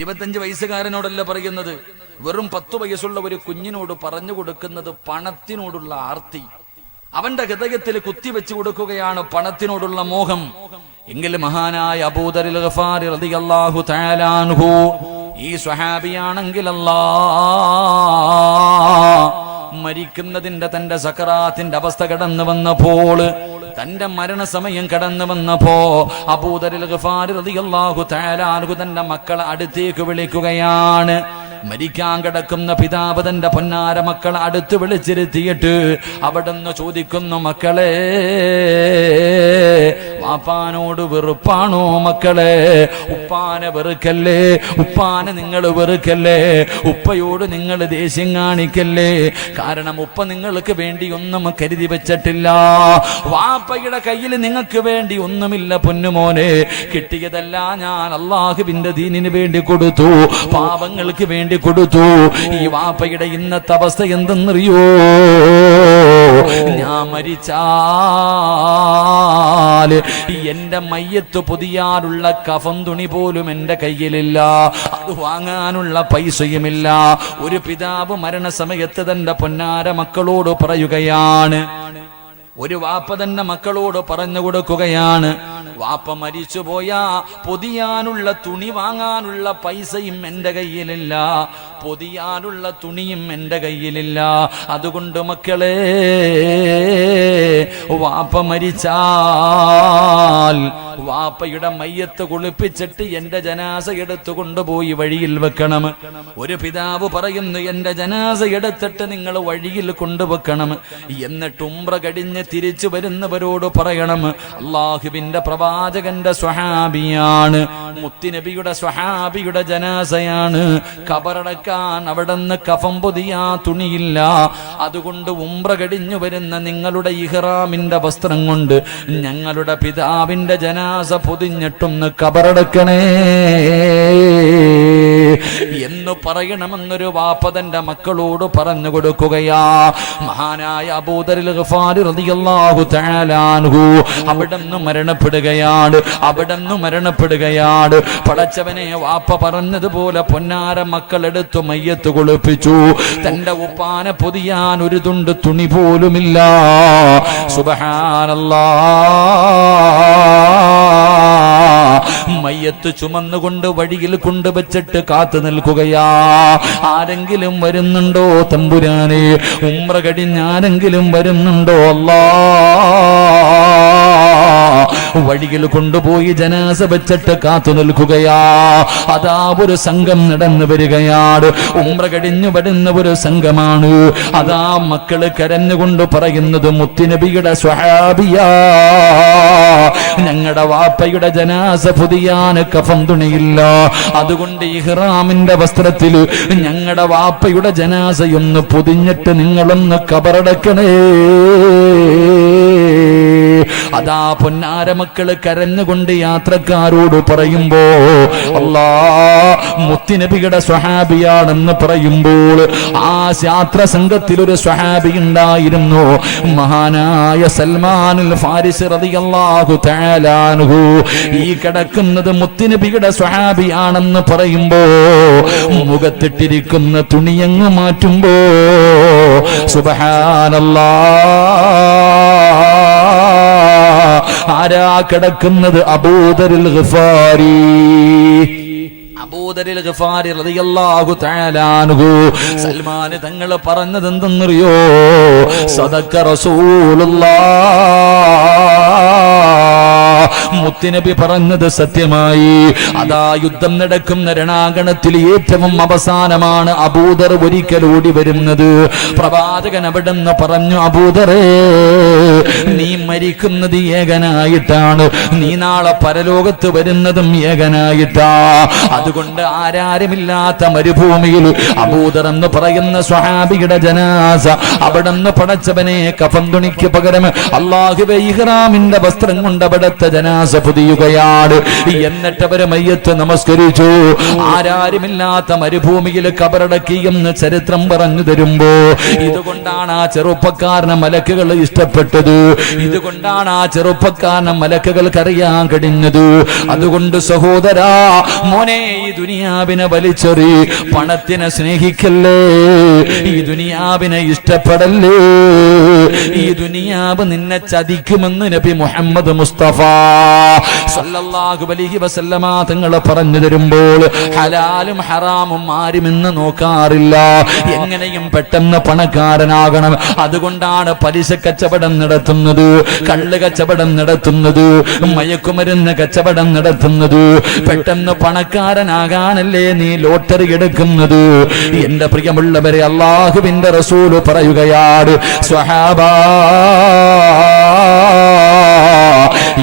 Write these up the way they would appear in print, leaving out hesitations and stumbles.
25 വയസ്സുകാരനോടല്ല പറയുന്നത്, വെറും 10 വയസ്സുള്ള ഒരു കുഞ്ഞിനോട് പറഞ്ഞു കൊടുക്കുന്നത് പണത്തിനോടുള്ള ആർത്തി. അവന്റെ ഹൃദയത്തിൽ കുത്തിവെച്ചു കൊടുക്കുകയാണ് പണത്തിനോടുള്ള മോഹം. എങ്കിൽ മഹാനായ അബൂദറിൽ ഗഫാരി റളിയല്ലാഹു തആല അൻഹു ഈ സ്വഹാബിയാണെങ്കിൽ മരിക്കുന്നതിന്റെ തന്റെ സക്കറാത്തിന്റെ അവസ്ഥ കടന്നു വന്നപ്പോൾ, തന്റെ മരണസമയം കടന്നു വന്നപ്പോ അബൂദറിൽ ഗഫാരി റളിയല്ലാഹു തആല അൻഹു തന്റെ മക്കളെ അടുത്തേക്ക് വിളിക്കുകയാണ്. മരിക്കാൻ കിടക്കുന്ന പിതാവ് തന്റെ പൊന്നാര മക്കളെ അടുത്ത് വിളിച്ചിരുത്തിയിട്ട് അവിടുന്ന് ചോദിക്കുന്നു, മക്കളെ, വാപ്പാനോട് വെറുപ്പാണോ മക്കളെ? ഉപ്പാനെ വെറുക്കല്ലേ, ഉപ്പാനെ നിങ്ങൾ വെറുക്കല്ലേ, ഉപ്പയോട് നിങ്ങൾ ദേഷ്യം കാണിക്കല്ലേ. കാരണം ഉപ്പ നിങ്ങൾക്ക് വേണ്ടി ഒന്നും കരുതി വെച്ചിട്ടില്ല, വാപ്പയുടെ കയ്യിൽ നിങ്ങൾക്ക് വേണ്ടി ഒന്നുമില്ല പൊന്നുമോനെ. കിട്ടിയതല്ല ഞാൻ അള്ളാഹുവിന്റെ ദീനിന് വേണ്ടി കൊടുത്തു, പാവങ്ങൾക്ക് വേണ്ടി കൊടുത്തു. ഈ വാപ്പയുടെ ഇന്നത്തെ അവസ്ഥ എന്തെന്നറിയോ? ഞാൻ മരിച്ചാൽ എന്റെ മയ്യത്ത് പൊതിയാനുള്ള കഫൻ തുണി പോലും എന്റെ കയ്യിലില്ല, അത് വാങ്ങാനുള്ള പൈസയുമില്ല. ഒരു പിതാവ് മരണസമയത്ത് തന്റെ പൊന്നാര മക്കളോട് പറയുകയാണ്, ഒരു വാപ്പ തന്നെ മക്കളോട് പറഞ്ഞു കൊടുക്കുകയാണ്, വാപ്പ മരിച്ചുപോയാ പൊതിയാനുള്ള തുണി വാങ്ങാനുള്ള പൈസയും എന്റെ കയ്യിലില്ല, പൊതിയാനുള്ള തുണിയും എന്റെ കയ്യിലില്ല. അതുകൊണ്ട് മക്കളെ, വാപ്പ മരിച്ചാൽ വാപ്പയുടെ മയ്യത്ത് കുളിപ്പിച്ചിട്ട് എന്റെ ജനാസ എടുത്തു കൊണ്ടുപോയി വഴിയിൽ വെക്കണം. ഒരു പിതാവ് പറയുന്നു, എന്റെ ജനാസ എടുത്തിട്ട് നിങ്ങൾ വഴിയിൽ കൊണ്ടുവെക്കണം. എന്നിട്ട് ഉംറ കഴിഞ്ഞ് തിരിച്ചു വരുന്നവരോട് പറയണം, അള്ളാഹുവിന്റെ പ്രവാചകന്റെ സ്വഹാബിയാണ്, മുത്തുനബിയുടെ സ്വഹാബിയുടെ ജനാസയാണ്, ഖബറടക്കാൻ അവിടുന്ന് കഫം പൊതിയാ തുണിയില്ല. അതുകൊണ്ട് ഉംറ കഴിഞ്ഞു വരുന്ന നിങ്ങളുടെ ഇഹ്റാമിന്റെ വസ്ത്രം കൊണ്ട് ഞങ്ങളുടെ പിതാവിന്റെ ജനാസ പൊതിഞ്ഞിട്ടൊന്ന് ഖബറടക്കണേ എന്ന് പറയണമെന്നൊരു വാപ്പ തന്റെ മക്കളോട് പറഞ്ഞു കൊടുക്കുകയാ. മഹാനായ അബൂദറിൽ ഗഫാരി റളിയല്ലാഹു തആല അൻഹു അവിടുന്ന് മരണപ്പെടുകയാണ്. പടച്ചവനെ, വാപ്പ പറഞ്ഞതുപോലെ പൊന്നാര മക്കളെടുത്തു മയ്യത്ത് കുളിപ്പിച്ചു. തന്റെ ഉപ്പാനെ പൊതിയാൻ ഒരു തുണ്ട് തുണി പോലുമില്ല. സുബ്ഹാനല്ലാഹ്, മയ്യത്ത് ചുമന്നുകൊണ്ട് വഴിയിൽ കൊണ്ടുവച്ചിട്ട് കാത്തു നിൽക്കുകയാ. ആരെങ്കിലും വരുന്നുണ്ടോ തമ്പുരാനെ? ഉംറ കഴിഞ്ഞ് ആരെങ്കിലും വരുന്നുണ്ടോ അല്ലാ? വഴിയിൽ കൊണ്ടുപോയി ജനാസ വെച്ചിട്ട് കാത്തു നിൽക്കുകയാ. അതാ ഒരു സംഘം നടന്നു വരികയാണ്. ഉംറ കഴിഞ്ഞു വരുന്ന ഒരു സംഘമാണ്. അതാ മക്കള് കരഞ്ഞുകൊണ്ട് പറയുന്നത്, മുത്തുനബിയുടെ സ്വഹാബിയാ, ഞങ്ങളുടെ വാപ്പയുടെ ജനാസ പൊതിയാൻ കഫൻ തുണിയില്ല, അതുകൊണ്ട് ഇഹ്റാമിന്റെ വസ്ത്രത്തിൽ ഞങ്ങളുടെ വാപ്പയുടെ ജനാസയൊന്ന് പൊതിഞ്ഞിട്ട് നിങ്ങളൊന്ന് ഖബറടക്കണേ. അതാ പൊന്നാര മക്കള് കരഞ്ഞുകൊണ്ട് യാത്രക്കാരോട് പറയുമ്പോ, അല്ലാ, മുത്തുനബിയുടെ സ്വഹാബിയാണെന്ന് പറയുമ്പോൾ ആ യാത്ര സംഘത്തിൽ ഒരു സ്വഹാബി ഉണ്ടായിരുന്നു, മഹാനായ സൽമാനുൽ ഫാരിസി റളിയല്ലാഹു തആല അൻഹു. ഈ കിടക്കുന്നത് മുത്തുനബിയുടെ സ്വഹാബിയാണെന്ന് പറയുമ്പോ മുഖത്തിട്ടിരിക്കുന്ന തുണിയങ്ങ് മാറ്റുമ്പോ, സുബ്ഹാനല്ലാഹ്, ആരാ കിടക്കുന്നത്? അബൂദറിൽ ഗഫാരി. അബൂദറിൽ ഗഫാരി റളിയല്ലാഹു തആല അൻഹു. സൽമാൻ തങ്ങൾ പറഞ്ഞത് എന്തെന്നറിയോ? സദഖ റസൂലുള്ളാഹ്, മുത്തുനബി പറഞ്ഞത് സത്യമായി. അതാ യുദ്ധം നടക്കുന്ന രണാങ്കണത്തിൽ ഏറ്റവും അവസാനമാണ് അബൂദർ ഒരിക്കൽ ഓടി വരുന്നത്. പ്രവാചകൻ അവിടെന്ന് പറഞ്ഞു, അബൂദറേ, നീ മരിക്കുന്നത് ഏകനായിട്ടാണ്, നീ നാളെ പരലോകത്ത് വരുന്നതും ഏകനായിട്ടാ. അതുകൊണ്ട് ആരാരുമില്ലാത്ത മരുഭൂമിയിൽ അബൂദർ എന്ന് പറയുന്ന സ്വഹാബിയുടെ ജനാസ അവിടെന്ന് പടച്ചവനെ കഫൻ തുണിക്ക് പകരം അല്ലാഹുവേ ഇഹ്റാമിന്റെ വസ്ത്രം കൊണ്ട് അവിടുത്തെ ജനാസ പൊതിയുകയാണ്. എന്നിട്ട് അവരെ മയ്യത്ത് നമസ്കരിച്ചു. ആരാരുമില്ലാത്ത മരുഭൂമിയിൽ കബറടക്കി എന്ന് ചരിത്രം പറഞ്ഞു തരുമ്പോ ഇതുകൊണ്ടാണ് ആ ചെറുപ്പക്കാരനെ മലക്കുകൾ ഇഷ്ടപ്പെട്ടത്. ഇതുകൊണ്ടാണ് ആ ചെറുപ്പക്കാരനെ മലക്കുകൾക്ക് അറിയാൻ കഴിഞ്ഞത്. അതുകൊണ്ട് സഹോദരാ, മോനെ, ഈ ദുനിയാവിനെ വലിച്ചെറി, പണത്തിനെ സ്നേഹിക്കല്ലേ, ഈ ദുനിയാവിനെ ഇഷ്ടപ്പെടല്ലേ. ഈ ദുനിയാവ് നിന്നെ ചതിക്കുമെന്ന് നബി മുഹമ്മദ് മുസ്തഫ സല്ലല്ലാഹു അലൈഹി വസല്ലമ തങ്ങൾ പറഞ്ഞു തരുമ്പോൾ ഹലാലും ഹറാമും ആരും ഇന്ന് നോക്കാറില്ല. എങ്ങനെയും പെട്ടെന്ന് പണക്കാരനാകണം. അതുകൊണ്ടാണ് പലിശ കച്ചവടം നടത്തുന്നത്, കള്ള് കച്ചവടം നടത്തുന്നത്, മയക്കുമരുന്ന് കച്ചവടം നടത്തുന്നത്. പെട്ടെന്ന് പണക്കാരനാകാനല്ലേ നീ ലോട്ടറി എടുക്കുന്നത്. എന്റെ പ്രിയമുള്ളവരെ, അല്ലാഹുവിന്റെ റസൂൽ പറയുകയാണ്, സ്വഹാബാ,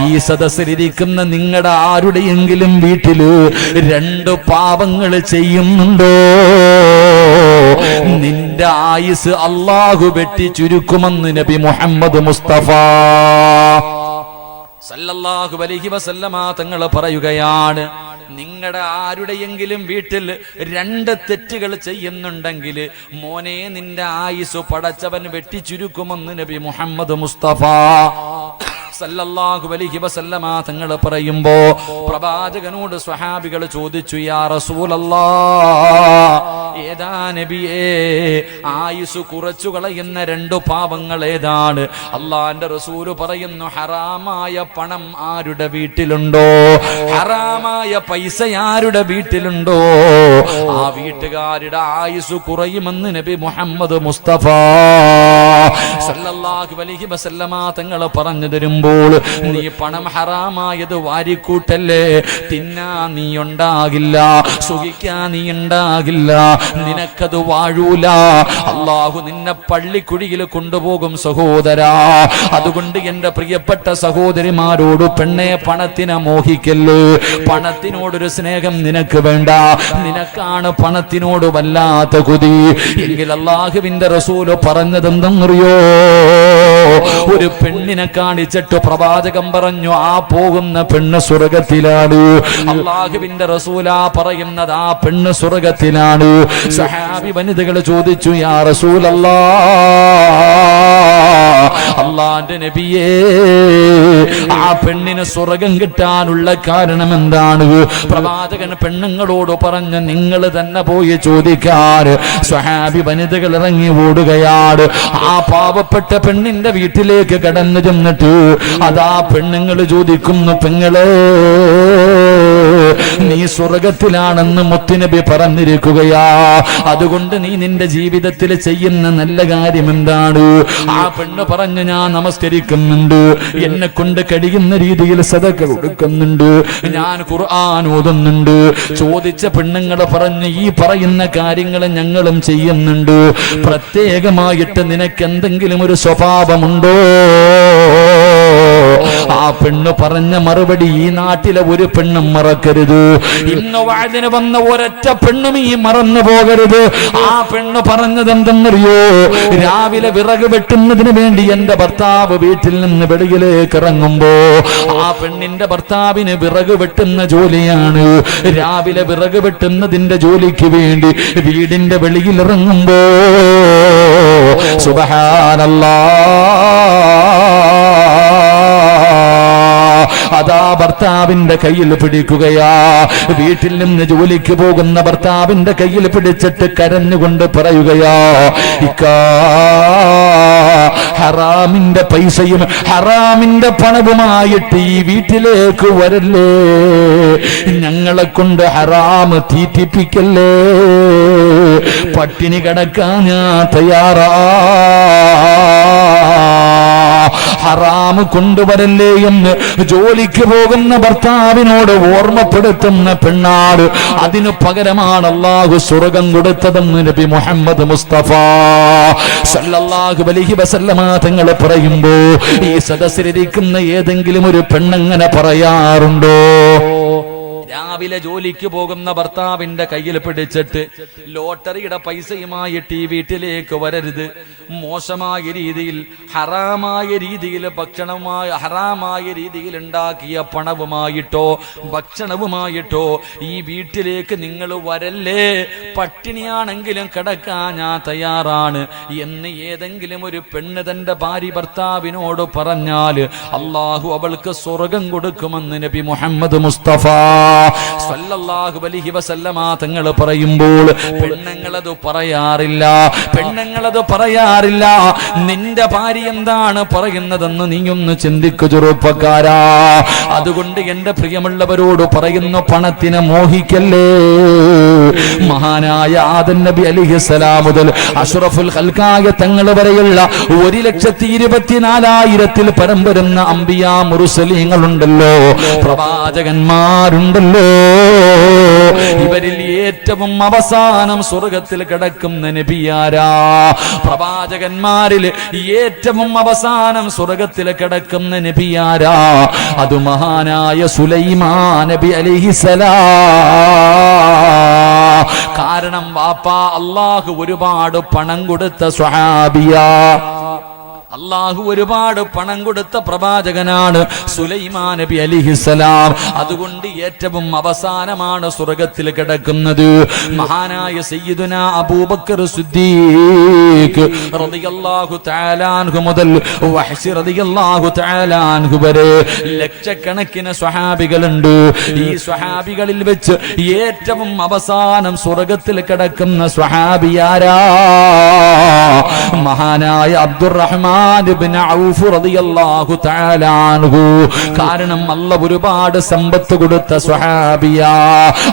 ഈ സദസ്സിലിരിക്കുന്ന നിങ്ങളുടെ ആരുടെയെങ്കിലും വീട്ടില് 2 പാപങ്ങൾ ചെയ്യുന്നുണ്ടോ? നിന്റെ ആയുസ് അല്ലാഹു വെട്ടി ചുരുക്കുമെന്ന് നബി മുഹമ്മദ് മുസ്തഫ സല്ലല്ലാഹു അലൈഹി വസല്ലമ തങ്ങൾ പറയുകയാണ്, നിങ്ങളുടെ ആരുടെയെങ്കിലും വീട്ടിൽ 2 തെറ്റുകൾ ചെയ്യുന്നുണ്ടെങ്കിൽ മോനെ, നിന്റെ ആയുസ് പടച്ചവൻ വെട്ടിച്ചുരുക്കുമെന്ന് നബി മുഹമ്മദ് മുസ്തഫ സല്ലല്ലാഹു അലൈഹി വസല്ലമ തങ്ങൾ പറയുമ്പോ പ്രവാചകനോട് സ്വഹാബികൾ ചോദിച്ചു, യാ റസൂലല്ലാഹ്, ഏതാ നബിയേ ആയുസ് കുറച്ചു കളയുന്ന 2 പാപങ്ങൾ ഏതാണ്? അള്ളാന്റെ റസൂല് പറയുന്നു, ഹറാമായ പണം ആരുടെ വീട്ടിലുണ്ടോ, ഹറാമായ പൈസ ആരുടെ വീട്ടിലുണ്ടോ, ആ വീട്ടുകാരുടെ ആയുസ് കുറയുമെന്ന് നബി മുഹമ്മദ് മുസ്തഫ സല്ലല്ലാഹു അലൈഹി വസല്ലമ തങ്ങൾ പറഞ്ഞു തരുമ്പോൾ, നീ പണം ഹറാമായത് വാരിക്കൂട്ടല്ലേ, തിന്നാ നീ ഉണ്ടാകില്ല, സുഖിക്കാൻ നീ ഉണ്ടാകില്ല, നിനക്കത് വാഴൂല. അല്ലാഹു നിന്നെ പള്ളിക്കുഴിയിൽ കൊണ്ടുപോകും സഹോദരാ. അതുകൊണ്ട് എന്റെ പ്രിയപ്പെട്ട സഹോദരിമാരോട്, പെണ്ണെ, പണത്തിനെ മോഹിക്കല്ലേ. പണത്തിനോടൊരു സ്നേഹം നിനക്ക് വേണ്ട. നിനക്കാണ് പണത്തിനോട് വല്ലാത്ത കൊതി എങ്കിൽ അല്ലാഹുവിന്റെ റസൂല് പറഞ്ഞതെന്തെന്നറിയോ? ഒരു പെണ്ണിനെ കാണിച്ചിട്ട് പ്രവാചകം പറഞ്ഞു, ആ പോകുന്ന പെണ്ണ് സ്വർഗത്തിലാണ്. അല്ലാഹുവിന്റെ റസൂലാ പറയുന്നത്, ആ പെണ്ണ് സ്വർഗത്തിലാണ്. സഹാബി വനിതകൾ ചോദിച്ചു, യാ റസൂലല്ലാഹ്, അല്ലാഹുവിന്റെ നബിയേ, ആ പെണ്ണിന് സ്വർഗം കിട്ടാനുള്ള കാരണം എന്താണ്? പ്രവാചകൻ പെണ്ണുങ്ങളോട് പറഞ്ഞു, നിങ്ങൾ തന്നെ പോയി ചോദിക്കാൻ. സ്വഹാബി വനിതകൾ ഇറങ്ങി ഓടുകയാണ്. ആ പാവപ്പെട്ട പെണ്ണിന്റെ വീട്ടിലേക്ക് കടന്നു ചെന്നിട്ട് അതാ പെണ്ണുങ്ങൾ ചോദിക്കുന്നു, പെങ്ങളെ, നീ സ്വർഗത്തിലാണെന്ന് മുത്തുനബി പറഞ്ഞിരിക്കുകയാ. അതുകൊണ്ട് നീ നിന്റെ ജീവിതത്തിൽ ചെയ്യുന്ന നല്ല കാര്യം എന്താണ്? ആ പെണ്ണ് പറഞ്ഞു, ഞാൻ നമസ്കരിക്കുന്നുണ്ട്, എന്നെ കൊണ്ട് കഴിയുന്ന രീതിയിൽ സദഖ കൊടുക്കുന്നുണ്ട്, ഞാൻ ഖുർആൻ ഓതുന്നുണ്ട്. ചോദിച്ച പെണ്ണുങ്ങൾ പറഞ്ഞു, ഈ പറയുന്ന കാര്യങ്ങൾ ഞങ്ങളും ചെയ്യുന്നുണ്ട്. പ്രത്യേകമായിട്ട് നിനക്ക് എന്തെങ്കിലും ഒരു സ്വഭാവമുണ്ടോ? ആ പെണ്ണ് പറഞ്ഞ മറുപടി ഈ നാട്ടിലെ ഒരു പെണ്ണും മറക്കരുത്. ഇന്ന് വാഴ്തിന് വന്ന ഒരൊറ്റ പെണ്ണും ഈ മറന്നു പോകരുത്. ആ പെണ്ണ് പറഞ്ഞത് എന്തെന്നറിയോ? രാവിലെ വിറക് വെട്ടുന്നതിന് വേണ്ടി എന്റെ ഭർത്താവ് വീട്ടിൽ നിന്ന് വെളിയിലേക്ക് ഇറങ്ങുമ്പോ ആ പെണ്ണിന്റെ ഭർത്താവിന് വിറക് വെട്ടുന്ന ജോലിയാണ്. രാവിലെ വിറക് വെട്ടുന്നതിന്റെ ജോലിക്ക് വേണ്ടി വീടിന്റെ വെളിയിൽ ഇറങ്ങുമ്പോ അതാ ഭർത്താവിന്റെ കയ്യിൽ പിടിക്കുകയാ. വീട്ടിൽ നിന്ന് ജോലിക്ക് പോകുന്ന ഭർത്താവിന്റെ കയ്യിൽ പിടിച്ചിട്ട് കരഞ്ഞുകൊണ്ട് പറയുകയാ, ഇക്കാ, ഹറാമിന്റെ പൈസയും ഹറാമിന്റെ പണവുമായിട്ട് ഈ വീട്ടിലേക്ക് വരല്ലേ, ഞങ്ങളെ കൊണ്ട് ഹറാമ് തീറ്റിപ്പിക്കല്ലേ, പട്ടിണി കിടക്കാൻ ഞാൻ തയ്യാറാ, ഹറാമ് കൊണ്ടുവരല്ലേ എന്ന് ജോലിക്ക് പോകുന്ന ഭർത്താവിനോട് ഓർമ്മപ്പെടുത്തുന്ന പെണ്ണാട്. അതിനു പകരമാണ് അല്ലാഹു സ്വർഗം കൊടുത്തതെന്ന് നബി മുഹമ്മദ് മുസ്തഫ സല്ലല്ലാഹു അലൈഹി വസല്ലമ തങ്ങൾ പറയുമ്പോ ഈ സദസ്സിലിരിക്കുന്ന ഏതെങ്കിലും ഒരു പെണ്ണങ്ങനെ പറയാറുണ്ടോ? രാവിലെ ജോലിക്ക് പോകുന്ന ഭർത്താവിന്റെ കയ്യിൽ പിടിച്ചിട്ട് ലോട്ടറിയുടെ പൈസയുമായിട്ട് ഈ വീട്ടിലേക്ക് വരരുത്, മോശമായ രീതിയിൽ ഹറാമായ രീതിയിൽ ഹറാമായ രീതിയിൽ ഉണ്ടാക്കിയ പണവുമായിട്ടോ ഭക്ഷണവുമായിട്ടോ ഈ വീട്ടിലേക്ക് നിങ്ങൾ വരല്ലേ, പട്ടിണിയാണെങ്കിലും കിടക്കാൻ ഞാൻ തയ്യാറാണ് എന്ന് ഏതെങ്കിലും ഒരു പെണ്ണ് തന്റെ ഭാര്യ ഭർത്താവിനോട് പറഞ്ഞാൽ അള്ളാഹു അവൾക്ക് സ്വർഗം കൊടുക്കുമെന്ന് നബി മുഹമ്മദ് മുസ്തഫ സല്ലല്ലാഹു അലൈഹി വസല്ലമ തങ്ങൾ പറയുമ്പോൾ പെണ്ണുങ്ങളത് പറയാറില്ല. നിന്റെ ഭാര്യ എന്താണ് പറയുന്നതെന്ന് നീയൊന്ന് ചിന്തിക്കു ചെറുപ്പക്കാരാ. അതുകൊണ്ട് എന്റെ പ്രിയമുള്ളവരോട് പറയുന്നു, പണത്തിനെ മോഹിക്കല്ലേ. മഹാനായ ആദം നബി അലൈഹിസ്സലാം മുതൽ അഷ്റഫുൽ ഖൽഖായ തങ്ങൾ വരെയുള്ള 1,24,000 പരം വരുന്ന അംബിയാ മുർസലീങ്ങളുണ്ടല്ലോ, പ്രവാചകന്മാരുണ്ടല്ലോ. ഇവരിൽ ഏറ്റവും അവസാനം സ്വർഗത്തിൽ കിടക്കുന്ന നബിയാരാ? പ്രവാചകന്മാരിൽ ഏറ്റവും അവസാനം സ്വർഗത്തിൽ കിടക്കുന്ന നബിയാരാ? അത് മഹാനായ സുലൈമാൻ നബി അലൈഹിസ്സലാം. കാരണം വാപ്പാ അല്ലാഹു ഒരുപാട് പണം കൊടുത്ത സ്വഹാബിയാ, അള്ളാഹു ഒരുപാട് പണം കൊടുത്ത പ്രവാചകനാണ് സുലൈമാൻ നബി അലൈഹിസ്സലാം. അതുകൊണ്ട് ഏറ്റവും അവസാനമാണ് സ്വർഗത്തിൽ കിടക്കുന്നത്. മഹാനായ സയ്യിദുനാ അബൂബക്കർ സിദ്ദീഖ് റളിയല്ലാഹു തആല അൻഹു മുതൽ വഹ്ശി റളിയല്ലാഹു തആല അൻഹു വരെ ലക്ഷക്കണക്കിന് സ്വഹാബികളുണ്ട്. ഈ സ്വഹാബികളിൽ വെച്ച് ഏറ്റവും അവസാനം സ്വർഗത്തിൽ കിടക്കുന്ന സ്വഹാബിയാരാ? മഹാനായ അബ്ദുറഹ്മാൻ ഇബ്നു ഔഫ് റളിയല്ലാഹു തആല അൻഹു. കാരണം അല്ലാഹു ഒരുപാട് സമ്പത്ത് കൊടുത്ത സ്വഹാബിയാ.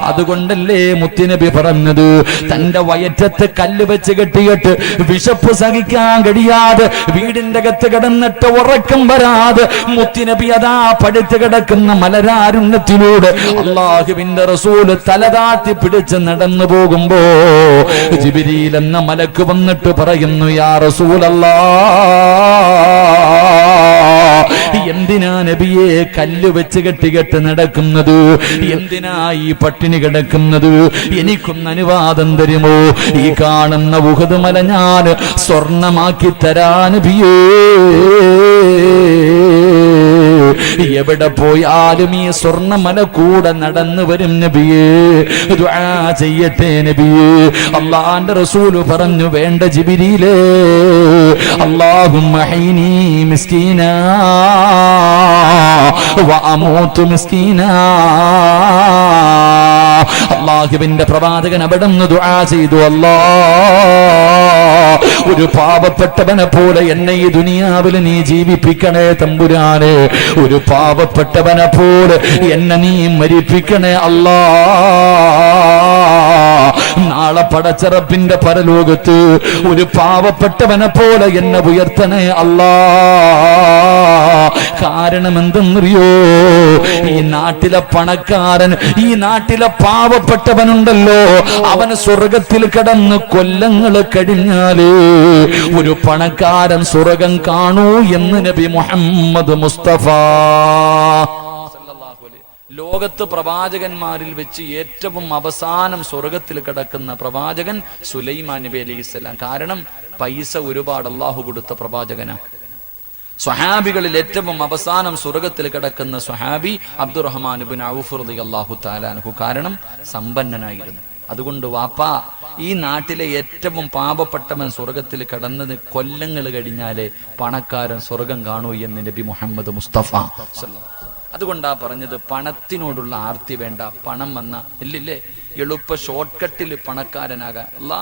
അതുകൊണ്ടല്ലേ മുത്തുനബി പറഞ്ഞത്, തന്റെ വയറ്റത്ത് കല്ല് വെച്ച് കെട്ടിയിട്ട് വിശപ്പ് സഹിക്കാൻ കഴിയാതെ വീടിന്റെ അകത്ത് കിടന്നിട്ട് ഉറക്കം വരാതെ മുത്തുനബി അതാ പടുത്ത് കിടക്കുന്ന മലരാരുണ്യത്തിലൂടെ അല്ലാഹുവിന്റെ റസൂൽ തലതാത്തി പിടിച്ച് നടന്നു പോകുമ്പോ ജിബ്രീൽ എന്ന മലക്ക് വന്നിട്ട് പറയുന്നു, യാ റസൂലല്ലാഹ്, എന്തിനാ നബിയെ കല്ല് വെച്ച് കെട്ടികെട്ട് നടക്കുന്നത്? എന്തിനാ ഈ പട്ടിണി കിടക്കുന്നത്? എനിക്കൊന്ന് അനുവാദം തരുമോ? ഈ കാണുന്ന ഉഹദ് മല ഞാൻ സ്വർണമാക്കി തരാ നബിയേ. എവിടെ പോയാലും ഈ സ്വർണ്ണമല കൂടെ നടന്നു വരും നബിയേ, ദുആ ചെയ്യട്ടെ നബിയേ. അല്ലാഹുവിന്റെ റസൂൽ പറഞ്ഞു, വേണ്ട ജിബ്രീലേ, അല്ലാഹുമ്മ ഹീനി മിസ്കീനാ വഅമൂതു മിസ്കീനാ. അല്ലാഹുവിന്റെ പ്രവാചകൻ അവിടെ നിന്ന് ദുആ ചെയ്തു, അല്ലാഹ്, ഒരു പാവപ്പെട്ടവനെ പോലെ എന്നെ ഈ ദുനിയാവിൽ നീ ജീവിപ്പിക്കണേ തമ്പുരാനെ. ഒരു പാവപ്പെട്ടവനെ പോലെ എന്നെ നീ മരിപ്പിക്കണേ അല്ലാ. നാളെ പടച്ചറപ്പിന്റെ പരലോകത്ത് ഒരു പാവപ്പെട്ടവനെ പോലെ എന്നെ ഉയർത്തണേ അല്ലാ. കാരണം എന്തെന്നറിയോ? ഈ നാട്ടിലെ പണക്കാരൻ, ഈ നാട്ടിലെ പാവപ്പെട്ടവനുണ്ടല്ലോ, അവന് സ്വർഗത്തിൽ കിടന്ന് കൊല്ലങ്ങൾ കഴിഞ്ഞാല് ഒരു പണക്കാരൻ സ്വർഗം കാണൂ എന്ന് നബി മുഹമ്മദ് മുസ്തഫ. ലോകത്ത് പ്രവാചകന്മാരിൽ വെച്ച് ഏറ്റവും അവസാനം സ്വർഗത്തിൽ കിടക്കുന്ന പ്രവാചകൻ സുലൈമാൻ നബി അലൈഹിസ്സലാം. കാരണം പൈസ ഒരുപാട് അള്ളാഹു കൊടുത്ത പ്രവാചകനാ. സ്വഹാബികളിൽ ഏറ്റവും അവസാനം സ്വർഗത്തിൽ കിടക്കുന്ന സ്വഹാബി അബ്ദുറഹ്മാൻ ഇബ്നു ഔഫ് റളിയല്ലാഹു തആല അൻഹു. കാരണം സമ്പന്നനായിരുന്നു. അതുകൊണ്ട് വാപ്പാ, ഈ നാട്ടിലെ ഏറ്റവും പാവപ്പെട്ടവൻ സ്വർഗത്തിൽ കടന്നത് കൊല്ലങ്ങൾ കഴിഞ്ഞാലേ പണക്കാരൻ സ്വർഗം കാണൂ എന്ന് നബി മുഹമ്മദ് മുസ്തഫ. അതുകൊണ്ടാ പറഞ്ഞത്, പണത്തിനോടുള്ള ആർത്തി വേണ്ട. പണം വന്ന ഇല്ലില്ലേ എളുപ്പ ഷോർട്ട് കട്ടിൽ പണക്കാരനാകാൻ. അല്ലാ,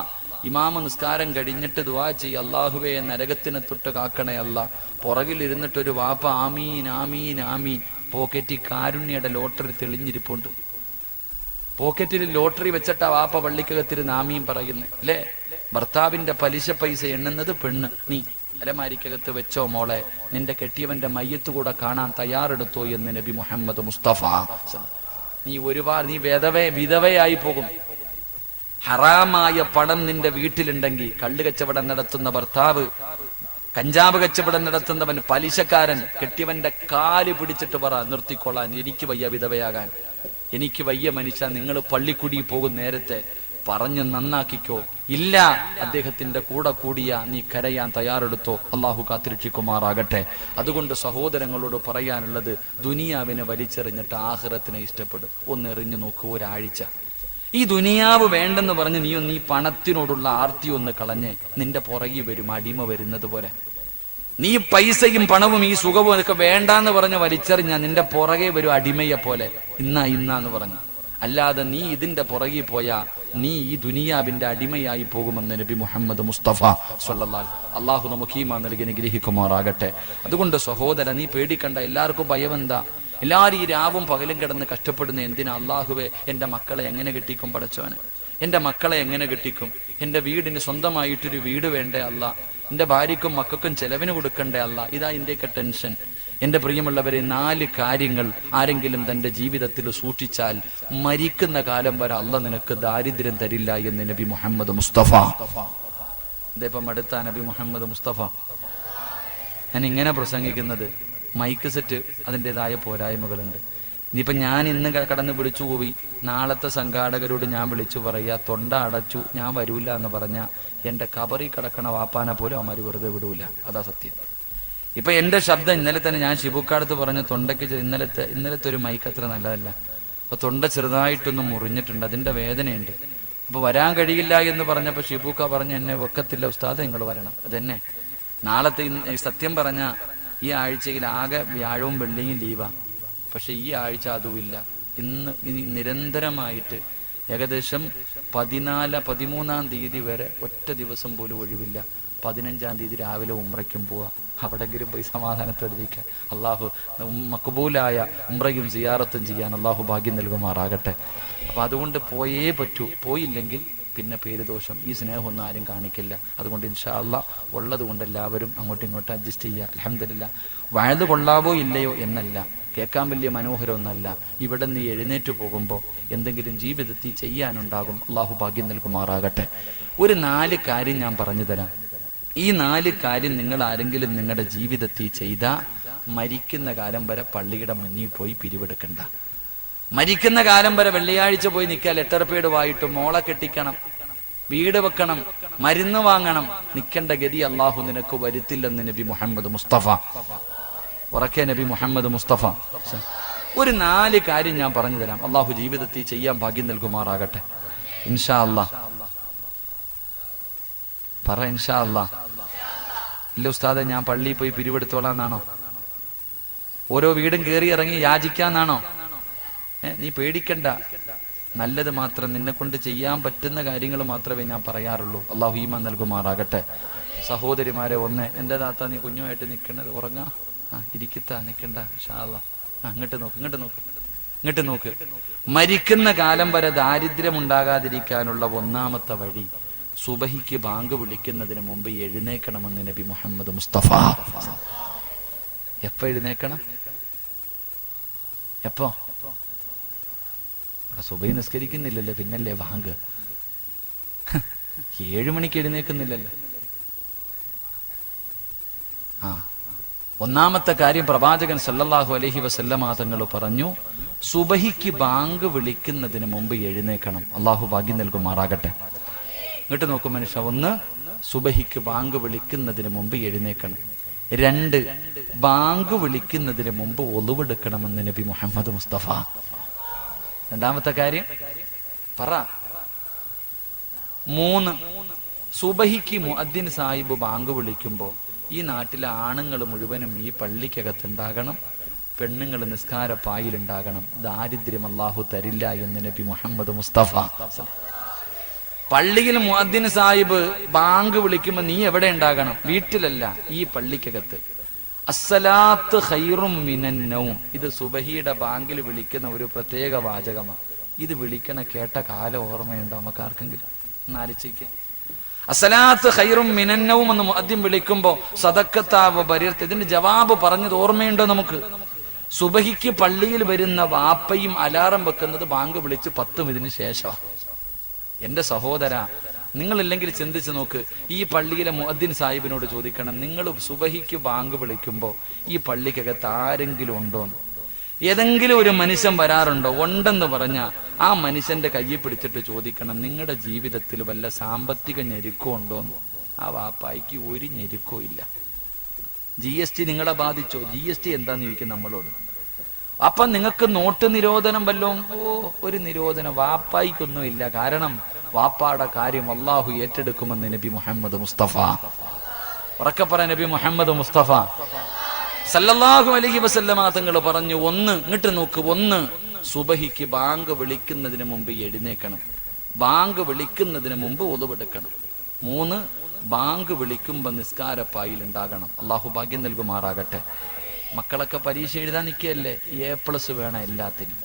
ഇമാമ നിസ്കാരം കഴിഞ്ഞിട്ട് ദുആ ചെയ്യ, അല്ലാഹുവേ നരകത്തിനെ തൊട്ട് കാക്കണേ അല്ലാ. പുറകിലിരുന്നിട്ടൊരു വാപ്പ ആമീൻ ആമീൻ ആമീൻ. പോക്കറ്റിൽ കാരുണ്യയുടെ ലോട്ടറി തെളിഞ്ഞിരിപ്പുണ്ട്. പോക്കറ്റിൽ ലോട്ടറി വെച്ചിട്ടാ വാപ്പ പള്ളിക്കകത്തിരുന്ന് ആമീൻ പറയുന്നു അല്ലേ? ഭർത്താവിന്റെ പലിശ പൈസ എണ്ണുന്നത് പെണ്ണ്. നീ അലമാരിക്കകത്ത് വെച്ചോ മോളെ, നിന്റെ കെട്ടിയവന്റെ മയ്യത്ത് കൂടെ കാണാൻ തയ്യാറെടുത്തോ എന്ന് നബി മുഹമ്മദ് മുസ്തഫ. നീ വിധവയായി പോകും. ഹറാമായ പണം നിന്റെ വീട്ടിലുണ്ടെങ്കിൽ, കള്ള് കച്ചവടം നടത്തുന്ന ഭർത്താവ്, കഞ്ചാവ് കച്ചവടം നടത്തുന്നവൻ, പലിശക്കാരൻ, കെട്ടിയവന്റെ കാല് പിടിച്ചിട്ട് പറ, നിർത്തിക്കൊള്ളാൻ, എനിക്ക് വയ്യ വിധവയാകാൻ. എനിക്ക് വയ്യ മനുഷ്യ, നിങ്ങൾ പള്ളിക്കുടി പോകും നേരത്തെ പറഞ്ഞ് നന്നാക്കിക്കോ. ഇല്ല, അദ്ദേഹത്തിന്റെ കൂടെ കൂടിയ നീ കരയാൻ തയ്യാറെടുത്തോ. അള്ളാഹു കാത്തിരക്ഷിക്കുമാറാകട്ടെ. അതുകൊണ്ട് സഹോദരങ്ങളോട് പറയാനുള്ളത്, ദുനിയാവിനെ വലിച്ചെറിഞ്ഞിട്ട് ആഖിറത്തിനെ ഇഷ്ടപ്പെടും. ഒന്ന് എറിഞ്ഞു നോക്കൂ ഒരാഴ്ച. ഈ ദുനിയാവ് വേണ്ടെന്ന് പറഞ്ഞ് നീ പണത്തിനോടുള്ള ആർത്തി ഒന്ന് കളഞ്ഞ് നിന്റെ പുറകെ വരും അടിമ വരുന്നത് പോലെ. നീ പൈസയും പണവും ഈ സുഖവും ഒക്കെ വേണ്ടാന്ന് പറഞ്ഞ് വലിച്ചെറിഞ്ഞ നിന്റെ പുറകെ വരും അടിമയെ പോലെ. ഇന്നാന്ന് പറഞ്ഞു. അല്ലാതെ നീ ഇതിന്റെ പുറകെ പോയാ നീ ഈ ദുനിയാവിന്റെ അടിമയായി പോകുമെന്ന് നബി മുഹമ്മദ് മുസ്തഫ സ്വല്ലല്ലാഹു അലൈഹി വസല്ലം. അള്ളാഹു നമുക്ക് ഈമാൻ നൽകി അനുഗ്രഹിക്കുമാറാകട്ടെ. അതുകൊണ്ട് സഹോദര, നീ പേടിക്കണ്ട. എല്ലാവർക്കും ഭയമെന്താ? എല്ലാവരും ഈ രാവും പകലും കിടന്ന് കഷ്ടപ്പെടുന്ന എന്തിനാ? അള്ളാഹുവേ, എൻ്റെ മക്കളെ എങ്ങനെ കെട്ടിക്കും പടച്ചവനെ? എൻ്റെ മക്കളെ എങ്ങനെ കെട്ടിക്കും? എൻ്റെ വീടിന് സ്വന്തമായിട്ടൊരു വീട് വേണ്ടേ അല്ല? എൻ്റെ ഭാര്യക്കും മക്കൾക്കും ചെലവിന് കൊടുക്കണ്ടേ അല്ല? ഇതാ ഇന്ത്യക്ക് ടെൻഷൻ. എൻ്റെ പ്രിയമുള്ളവരെ, 4 കാര്യങ്ങൾ ആരെങ്കിലും തൻ്റെ ജീവിതത്തിൽ സൂക്ഷിച്ചാൽ മരിക്കുന്ന കാലം വരെ അല്ല നിനക്ക് ദാരിദ്ര്യം തരില്ല എന്ന് നബി മുഹമ്മദ് മുസ്തഫ. ഇതേപ്പം അടുത്ത നബി മുഹമ്മദ് മുസ്തഫ. ഞാൻ ഇങ്ങനെ പ്രസംഗിക്കുന്നത്, മൈക്ക് സെറ്റ് അതിൻ്റെതായ പോരായ്മകളുണ്ട്. ഇനിയിപ്പം ഞാൻ ഇന്ന് കടന്ന് വിളിച്ചു പോയി, നാളത്തെ സംഘാടകരോട് ഞാൻ വിളിച്ചു പറയാ തൊണ്ട അടച്ചു ഞാൻ വരൂല എന്ന് പറഞ്ഞാൽ എൻ്റെ കബറി കിടക്കണ വാപ്പാനെ പോലും അവന്മാർ വെറുതെ വിടൂല. അതാ സത്യം. ഇപ്പൊ എൻ്റെ ശബ്ദം ഇന്നലെ തന്നെ ഞാൻ ഷിബുക്കാടത്ത് പറഞ്ഞ തൊണ്ടയ്ക്ക് ഇന്നലത്തെ ഒരു മൈക്ക് അത്ര നല്ലതല്ല. അപ്പൊ തൊണ്ട ചെറുതായിട്ടൊന്നും മുറിഞ്ഞിട്ടുണ്ട്, അതിൻ്റെ വേദനയുണ്ട്. അപ്പൊ വരാൻ കഴിയില്ല എന്ന് പറഞ്ഞപ്പോൾ ഷിബുക്ക പറഞ്ഞ എന്നെ വെക്കത്തില്ല ഉസ്താദ്, നിങ്ങൾ വരണം. അതെന്നെ നാളത്തെ സത്യം പറഞ്ഞ ഈ ആഴ്ചയിൽ ആകെ വ്യാഴവും വെള്ളിയും ലീവാ. പക്ഷെ ഈ ആഴ്ച അതുമില്ല. ഇന്ന് നിരന്തരമായിട്ട് ഏകദേശം 13-ാം തീയതി വരെ ഒറ്റ ദിവസം പോലും ഒഴിവില്ല. 15-ാം തീയതി രാവിലെ ഉംറയ്ക്കും പോവാ. അവിടെങ്കിലും പോയി സമാധാനത്തോടിരിക്കുക. അള്ളാഹു മക്ബൂലായ ഉംറയും സിയാറത്തും ചെയ്യാൻ അള്ളാഹു ഭാഗ്യം നൽകുമാറാകട്ടെ. അപ്പൊ അതുകൊണ്ട് പോയേ പറ്റൂ. പോയില്ലെങ്കിൽ പിന്നെ പേരുദോഷം, ഈ സ്നേഹമൊന്നും ആരും കാണിക്കില്ല. അതുകൊണ്ട് ഇൻഷാ അള്ളാഹ് ഉള്ളത് കൊണ്ട് എല്ലാവരും അങ്ങോട്ടും ഇങ്ങോട്ടും അഡ്ജസ്റ്റ് ചെയ്യുക. അൽഹംദുലില്ലാഹ്. വയത് കൊള്ളാവോ ഇല്ലയോ എന്നല്ല, കേൾക്കാൻ വലിയ മനോഹരമൊന്നല്ല. ഇവിടെ നീ എഴുന്നേറ്റ് പോകുമ്പോൾ എന്തെങ്കിലും ജീവിതത്തിൽ ചെയ്യാനുണ്ടാകും. അള്ളാഹു ഭാഗ്യം നൽകുമാറാകട്ടെ. ഒരു 4 കാര്യം ഞാൻ പറഞ്ഞു തരാം. ഈ 4 കാര്യം നിങ്ങൾ ആരെങ്കിലും നിങ്ങളുടെ ജീവിതത്തിൽ ചെയ്താൽ മരിക്കുന്ന കാലം വരെ പള്ളിയുടെ മുന്നിൽ പോയി പിരിവെടുക്കണ്ട. മരിക്കുന്ന കാലം വരെ വെള്ളിയാഴ്ച പോയി നിൽക്കുക. ലെറ്റർ വായിട്ട് മോളെ കെട്ടിക്കണം, വീട് വെക്കണം, മരുന്ന് വാങ്ങണം. നിൽക്കേണ്ട ഗതി അള്ളാഹു നിനക്ക് വരുത്തില്ലെന്ന് നബി മുഹമ്മദ് മുസ്തഫ. ഉറക്കെ നബി മുഹമ്മദ് മുസ്തഫ. ഒരു 4 കാര്യം ഞാൻ പറഞ്ഞു തരാം. അള്ളാഹു ജീവിതത്തിൽ ചെയ്യാൻ ഭാഗ്യം നൽകുമാറാകട്ടെ. ഇൻഷാ അല്ലാഹ്. പറ ഇൻഷാ അല്ലാഹ്. ഇല്ല ഉസ്താദെ, ഞാൻ പള്ളിയിൽ പോയി പിരിവെടുത്തോളാന്നാണോ? ഓരോ വീടും കയറി ഇറങ്ങി യാചിക്കാന്നാണോ? നീ പേടിക്കണ്ട. നല്ലത് മാത്രം, നിന്നെ കൊണ്ട് ചെയ്യാൻ പറ്റുന്ന കാര്യങ്ങൾ മാത്രമേ ഞാൻ പറയാറുള്ളൂ. അള്ളാഹു ഈമാൻ നൽകുമാറാകട്ടെ. സഹോദരിമാരെ, ഒന്ന്, എൻ്റെ താത്ത നീ കുഞ്ഞുമായിട്ട് നിൽക്കണത് ഉറങ്ങാ, ഇരിക്കത്താ, നിൽക്കണ്ട ഇൻഷാ അല്ലാഹ്. ഇങ്ങോട്ട് നോക്ക്. മരിക്കുന്ന കാലം വരെ ദാരിദ്ര്യം ഉണ്ടാകാതിരിക്കാനുള്ള ഒന്നാമത്തെ വഴി, സുബഹിക്ക് ബാങ്ക് വിളിക്കുന്നതിന് മുമ്പ് എഴുന്നേക്കണമെന്ന് നബി മുഹമ്മദ് മുസ്തഫ. എപ്പോ എഴുന്നേക്കണം? എപ്പോ? സുബഹി നിസ്കരിക്കുന്നില്ലല്ലോ, പിന്നല്ലേ ബാങ്ക്. 7 മണിക്ക് എഴുന്നേക്കുന്നില്ലല്ലോ. ഒന്നാമത്തെ കാര്യം, പ്രവാചകൻ സല്ലല്ലാഹു അലൈഹി വസല്ലമ തങ്ങൾ പറഞ്ഞു, സുബഹിക്ക് ബാങ്ക് വിളിക്കുന്നതിന് മുമ്പ് എഴുന്നേക്കണം. അള്ളാഹു ഭാഗ്യം നൽകുമാറാകട്ടെ. ഇങ്ങോട്ട് നോക്കും മനുഷ്യ. 1, സുബഹിക്ക് ബാങ്ക് വിളിക്കുന്നതിന് മുമ്പ് എഴുന്നേക്കണം. 2, ബാങ്ക് വിളിക്കുന്നതിന് മുമ്പ് ഒളുവെടുക്കണമെന്ന് നബി മുഹമ്മദ് മുസ്തഫ. രണ്ടാമത്തെ കാര്യം പറ. 3, സുബഹിക്ക് മുഅദ്ദിൻ സാഹിബ് ബാങ്ക് വിളിക്കുമ്പോൾ ഈ നാട്ടിലെ ആണുങ്ങൾ മുഴുവനും ഈ പള്ളിക്കകത്തുണ്ടാകണം, പെണ്ണുങ്ങൾ നിസ്കാര പായിലുണ്ടാകണം. ദാരിദ്ര്യം അല്ലാഹു തരില്ല എന്ന് നബി മുഹമ്മദ് മുസ്തഫ. പള്ളിയിൽ മുഅദ്ദിൻ സാഹിബ് ബാങ്ക് വിളിക്കുമ്പോൾ നീ എവിടെ ഉണ്ടാകണം? വീട്ടിലല്ല, ഈ പള്ളിക്കകത്ത്. അസ്സലാത്ത് ഖൈറും മിനൻ നൗം. ഇത് സുബഹിയുടെ ബാങ്കിൽ വിളിക്കുന്ന ഒരു പ്രത്യേക വാചകമാണ്. ഇത് വിളിക്കണ കേട്ട കാലം ഓർമ്മയുണ്ടോ നമുക്ക് ആർക്കെങ്കിലും? എന്നാലോചിക്കുക. അസ്സലാത്ത് ഖൈറും മിനൻ നൗം എന്ന് മുഅദ്ദിൻ വിളിക്കുമ്പോൾ സദഖത്താവ ബരിർത്ത്, ഇതിന്റെ ജവാബ് പറഞ്ഞത് ഓർമ്മയുണ്ടോ നമുക്ക്? സുബഹിക്ക് പള്ളിയിൽ വരുന്ന വാപ്പയും അലാറം വെക്കുന്നത് ബാങ്ക് വിളിച്ച് 10 മിനിറ്റിന് ശേഷമാണ്. എന്റെ സഹോദര, നിങ്ങളില്ലെങ്കിൽ ചിന്തിച്ചു നോക്ക്. ഈ പള്ളിയിലെ മുഅദ്ദിൻ സാഹിബിനോട് ചോദിക്കണം, നിങ്ങൾ സുബഹിക്ക് ബാങ്ക് വിളിക്കുമ്പോൾ ഈ പള്ളിക്കകത്ത് ആരെങ്കിലും ഉണ്ടോന്ന്? ഏതെങ്കിലും ഒരു മനുഷ്യൻ വരാറുണ്ടോ? ഉണ്ടെന്ന് പറഞ്ഞാൽ ആ മനുഷ്യന്റെ കയ്യിൽ പിടിച്ചിട്ട് ചോദിക്കണം, നിങ്ങളുടെ ജീവിതത്തിൽ വല്ല സാമ്പത്തിക ഞെരുക്കവും ഉണ്ടോന്ന്. ആ വാപ്പായിക്ക് ഒരു ഞെരുക്കവും ഇല്ല. GST നിങ്ങളെ ബാധിച്ചോ? GST എന്താന്ന് ചോദിക്കും നമ്മളോട്. അപ്പം നിങ്ങൾക്ക് നോട്ട് നിരോധനം വല്ലതും? ഒരു നിരോധനം വാപ്പായിക്കൊന്നും ഇല്ല. കാരണം വാപ്പാടെ കാര്യം അള്ളാഹു ഏറ്റെടുക്കുമെന്ന് നബി മുഹമ്മദ് മുസ്തഫ. ഉറക്കെ പറ, നബി മുഹമ്മദ് മുസ്തഫ സല്ലല്ലാഹു അലൈഹി വസല്ലമ തങ്ങൾ പറഞ്ഞു, ഒന്ന് ഇങ്ങോട്ട് നോക്ക്, ഒന്ന് സുബഹിക്ക് ബാങ്ക് വിളിക്കുന്നതിന് മുമ്പ് എഴുന്നേക്കണം, ബാങ്ക് വിളിക്കുന്നതിന് മുമ്പ് ഒതുവെടുക്കണം. 3 ബാങ്ക് വിളിക്കുമ്പോൾ നിസ്കാരപ്പായിൽ ഉണ്ടാകണം. അള്ളാഹു ഭാഗ്യം നൽകുമാറാകട്ടെ. മക്കളൊക്കെ പരീക്ഷ എഴുതാൻ നിൽക്കുകയല്ലേ, A+ വേണം എല്ലാത്തിനും.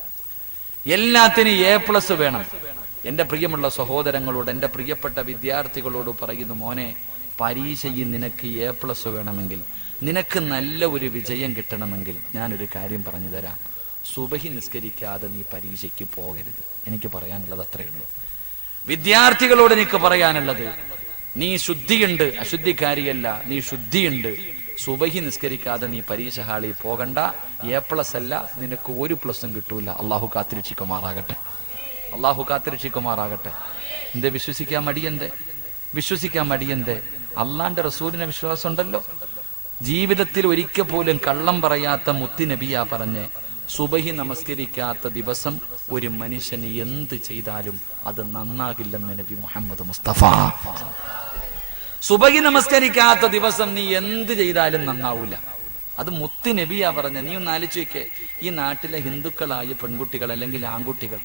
A+ വേണം. എൻ്റെ പ്രിയമുള്ള സഹോദരങ്ങളോട്, എൻ്റെ പ്രിയപ്പെട്ട വിദ്യാർത്ഥികളോട് പറയുന്നു, മോനെ, പരീക്ഷയിൽ നിനക്ക് A+ വേണമെങ്കിൽ, നിനക്ക് നല്ല ഒരു വിജയം കിട്ടണമെങ്കിൽ ഞാനൊരു കാര്യം പറഞ്ഞു തരാം. സുബഹി നിസ്കരിക്കാതെ നീ പരീക്ഷയ്ക്ക് പോകരുത്. എനിക്ക് പറയാനുള്ളത് അത്രയേ ഉള്ളൂ. വിദ്യാർത്ഥികളോട് എനിക്ക് പറയാനുള്ളത്, നീ ശുദ്ധിയുണ്ട്, അശുദ്ധിക്കാരിയല്ല, നീ ശുദ്ധിയുണ്ട്. സുബഹി നിസ്കരിക്കാതെ നീ പരീക്ഷ ഹാളിൽ പോകണ്ട. A+ അല്ല, നിനക്ക് 1+ കിട്ടൂല. അള്ളാഹു കാത്തിരക്ഷിക്കുമാറാകട്ടെ. അള്ളാഹു കാത്തിരക്ഷിക്കുമാറാകട്ടെ. എന്തേ വിശ്വസിക്കാൻ മടിയെന്തേ? വിശ്വസിക്കാൻ മടിയെന്തേ? അള്ളാന്റെ റസൂലിനെ വിശ്വാസം ഉണ്ടല്ലോ. ജീവിതത്തിൽ ഒരിക്കൽ പോലും കള്ളം പറയാത്ത മുത്തി നബിയാ പറഞ്ഞേ, സുബഹി നമസ്കരിക്കാത്ത ദിവസം ഒരു മനുഷ്യൻ എന്ത് ചെയ്താലും അത് നന്നാകില്ലെന്ന് നബി മുഹമ്മദ് മുസ്തഫ. സുബഹി നമസ്കരിക്കാത്ത ദിവസം നീ എന്ത് ചെയ്താലും നന്നാവൂല. അത് മുത്തി നബിയാ പറഞ്ഞ. നീ ഒന്ന് ആലോചിച്ച് വെക്കേ, ഈ നാട്ടിലെ ഹിന്ദുക്കളായ പെൺകുട്ടികൾ അല്ലെങ്കിൽ ആൺകുട്ടികൾ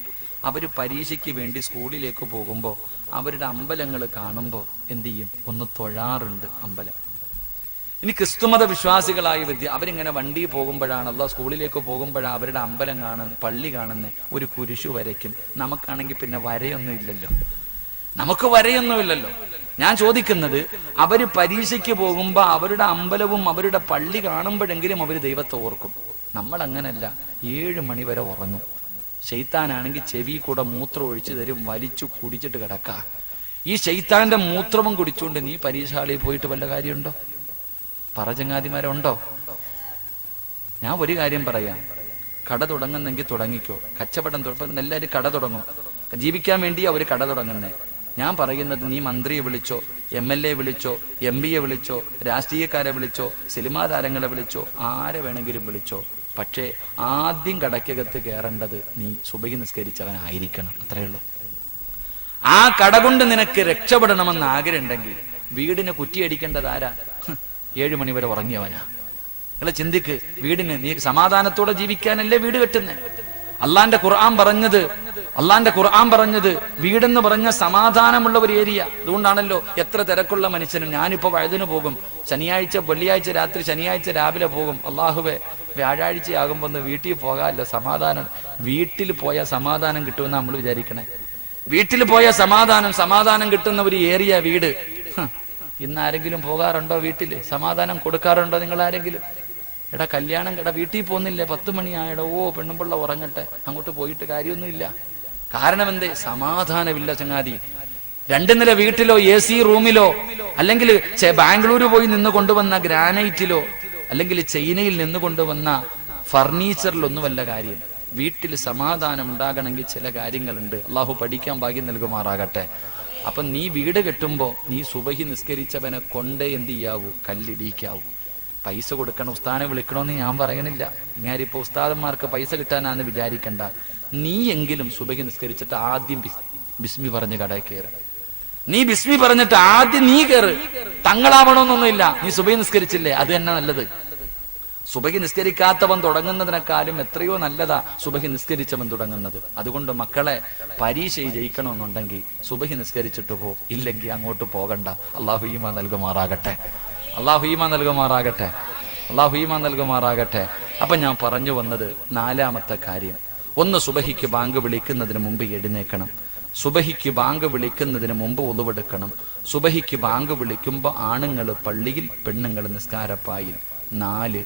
അവർ പരീക്ഷയ്ക്ക് വേണ്ടി സ്കൂളിലേക്ക് പോകുമ്പോൾ അവരുടെ അമ്പലങ്ങൾ കാണുമ്പോൾ എന്ത് ചെയ്യും? ഒന്ന് തൊഴാറുണ്ട് അമ്പലം. ഇനി ക്രിസ്തുമത വിശ്വാസികളായ അവരിങ്ങനെ വണ്ടി പോകുമ്പോഴാണല്ലോ, സ്കൂളിലേക്ക് പോകുമ്പോഴാണ് അവരുടെ അമ്പലം കാണുന്നത്, പള്ളി കാണുന്നത്, ഒരു കുരിശു വരയ്ക്കും. നമുക്കാണെങ്കിൽ പിന്നെ വരയൊന്നും ഇല്ലല്ലോ, നമുക്ക് വരയൊന്നുമില്ലല്ലോ. ഞാൻ ചോദിക്കുന്നത്, അവര് പരീക്ഷയ്ക്ക് പോകുമ്പോൾ അവരുടെ അമ്പലവും അവരുടെ പള്ളി കാണുമ്പോഴെങ്കിലും അവർ ദൈവത്തെ ഓർക്കും. നമ്മൾ അങ്ങനല്ല, 7 മണി വരെ ഉറങ്ങും. ശൈത്താനാണെങ്കിൽ ചെവി കൂടെ മൂത്രം ഒഴിച്ചു തരും, വലിച്ചു കുടിച്ചിട്ട് കിടക്കുക. ഈ ശൈത്താന്റെ മൂത്രവും കുടിച്ചുകൊണ്ട് നീ പരീക്ഷാളിയിൽ പോയിട്ട് വല്ല കാര്യമുണ്ടോ? പറചങ്ങാതിമാരുണ്ടോ? ഞാൻ ഒരു കാര്യം പറയാം, കട തുടങ്ങുന്നെങ്കിൽ തുടങ്ങിക്കോ. കച്ചവടം എല്ലാവരും കട തുടങ്ങും, ജീവിക്കാൻ വേണ്ടി അവർ കട തുടങ്ങുന്നേ. ഞാൻ പറയുന്നത്, നീ മന്ത്രിയെ വിളിച്ചോ, MLA വിളിച്ചോ, MP വിളിച്ചോ, രാഷ്ട്രീയക്കാരെ വിളിച്ചോ, സിനിമാ താരങ്ങളെ വിളിച്ചോ, ആരെ വേണമെങ്കിലും വിളിച്ചോ. പക്ഷേ ആദ്യം കടയ്ക്കകത്ത് കയറേണ്ടത് നീ സുബഹി നിസ്കരിച്ചവനായിരിക്കണം. അത്രയേ ഉള്ളൂ. ആ കട കൊണ്ട് നിനക്ക് രക്ഷപ്പെടണമെന്ന് ആഗ്രഹം ഉണ്ടെങ്കിൽ വീടിന് കുറ്റിയടിക്കേണ്ടത് ആരാ? 7 മണി വരെ ഉറങ്ങിയവനാ. നിങ്ങൾ ചിന്തിക്ക്, വീടിന് നീ സമാധാനത്തോടെ ജീവിക്കാനല്ലേ വീട് കെട്ടുന്നേ? അള്ളാന്റെ ഖുർആൻ പറഞ്ഞത് വീടെന്ന് പറഞ്ഞ സമാധാനമുള്ള ഒരു ഏരിയ. അതുകൊണ്ടാണല്ലോ എത്ര തിരക്കുള്ള മനുഷ്യനും, ഞാനിപ്പോ വഴുതിന് പോകും, വെള്ളിയാഴ്ച രാത്രി, ശനിയാഴ്ച രാവിലെ പോകും. അള്ളാഹുവേ, വ്യാഴാഴ്ചയാകുമ്പോ ഒന്ന് വീട്ടിൽ പോകാമല്ലോ, സമാധാനം. വീട്ടിൽ പോയാൽ സമാധാനം കിട്ടുമെന്ന് നമ്മൾ വിചാരിക്കണേ. വീട്ടിൽ പോയ സമാധാനം കിട്ടുന്ന ഒരു ഏരിയ വീട്. ഇന്ന് ആരെങ്കിലും പോകാറുണ്ടോ? വീട്ടില് സമാധാനം കൊടുക്കാറുണ്ടോ നിങ്ങൾ ആരെങ്കിലും? എടാ കല്യാണം, വീട്ടിൽ പോകുന്നില്ലേ? 10 മണിയായടോ, പെണ്ണുപിള്ള ഉറങ്ങട്ടെ, അങ്ങോട്ട് പോയിട്ട് കാര്യമൊന്നുമില്ല. കാരണം എന്തേ? സമാധാനമില്ല ചങ്ങാതി. 2 നില വീട്ടിലോ AC റൂമിലോ, അല്ലെങ്കിൽ ബാംഗ്ലൂർ പോയി നിന്ന് കൊണ്ടുവന്ന ഗ്രാനൈറ്റിലോ, അല്ലെങ്കിൽ ചൈനയിൽ നിന്ന് കൊണ്ടുവന്ന ഫർണിച്ചറിലൊന്നുമല്ല കാര്യം. വീട്ടിൽ സമാധാനം ഉണ്ടാകണമെങ്കിൽ ചില കാര്യങ്ങളുണ്ട്. അള്ളാഹു പഠിക്കാൻ ഭാഗ്യം നൽകുമാറാകട്ടെ. അപ്പൊ നീ വീട് കെട്ടുമ്പോ നീ സുബഹി നിസ്കരിച്ചവനെ കൊണ്ടേ എന്ത് ചെയ്യാവൂ? കല്ലിടിക്കാവൂ. പൈസ കൊടുക്കണം, ഉസ്താനെ വിളിക്കണമെന്ന് ഞാൻ പറയണില്ല. ഇങ്ങാരിപ്പോ ഉസ്താദന്മാർക്ക് പൈസ കിട്ടാനാന്ന് വിചാരിക്കണ്ട. നീ എങ്കിലും സുബഹി നിസ്കരിച്ചിട്ട് ആദ്യം ബിസ്മി പറഞ്ഞ് കടയിൽ കയറ്. നീ ബിസ്മി പറഞ്ഞിട്ട് ആദ്യം നീ കയറ്. തങ്ങളാവണമെന്നൊന്നുമില്ല. നീ സുബഹി നിസ്കരിച്ചില്ലേ, അത് തന്നെ നല്ലത്. സുബഹി നിസ്കരിക്കാത്തവൻ തുടങ്ങുന്നതിനേക്കാളും എത്രയോ നല്ലതാ സുബഹി നിസ്കരിച്ചവൻ തുടങ്ങുന്നത്. അതുകൊണ്ട് മക്കളെ, പരീക്ഷ ജയിക്കണമെന്നുണ്ടെങ്കിൽ സുബഹി നിസ്കരിച്ചിട്ട് പോ, ഇല്ലെങ്കിൽ അങ്ങോട്ട് പോകണ്ട. അള്ളാഹു ഈമാൻ നൽകുമാറാകട്ടെ. അള്ളാഹു ഈമാൻ നൽകുമാറാകട്ടെ. അള്ളാഹു ഈമാൻ നൽകുമാറാകട്ടെ. അപ്പൊ ഞാൻ പറഞ്ഞു വന്നത് 4ാമത്തെ കാര്യം, ഒന്ന് സുബഹിക്ക് ബാങ്ക് വിളിക്കുന്നതിന് മുമ്പ് എഴുന്നേക്കണം. സുബഹിക്ക് ബാങ്ക് വിളിക്കുന്നതിന് മുമ്പ് ഒളിവെടുക്കണം. സുബഹിക്ക് ബാങ്ക് വിളിക്കുമ്പോൾ ആണുങ്ങൾ പള്ളിയിൽ, പെണ്ണുങ്ങൾ നിസ്കാരപ്പായിൽ. 4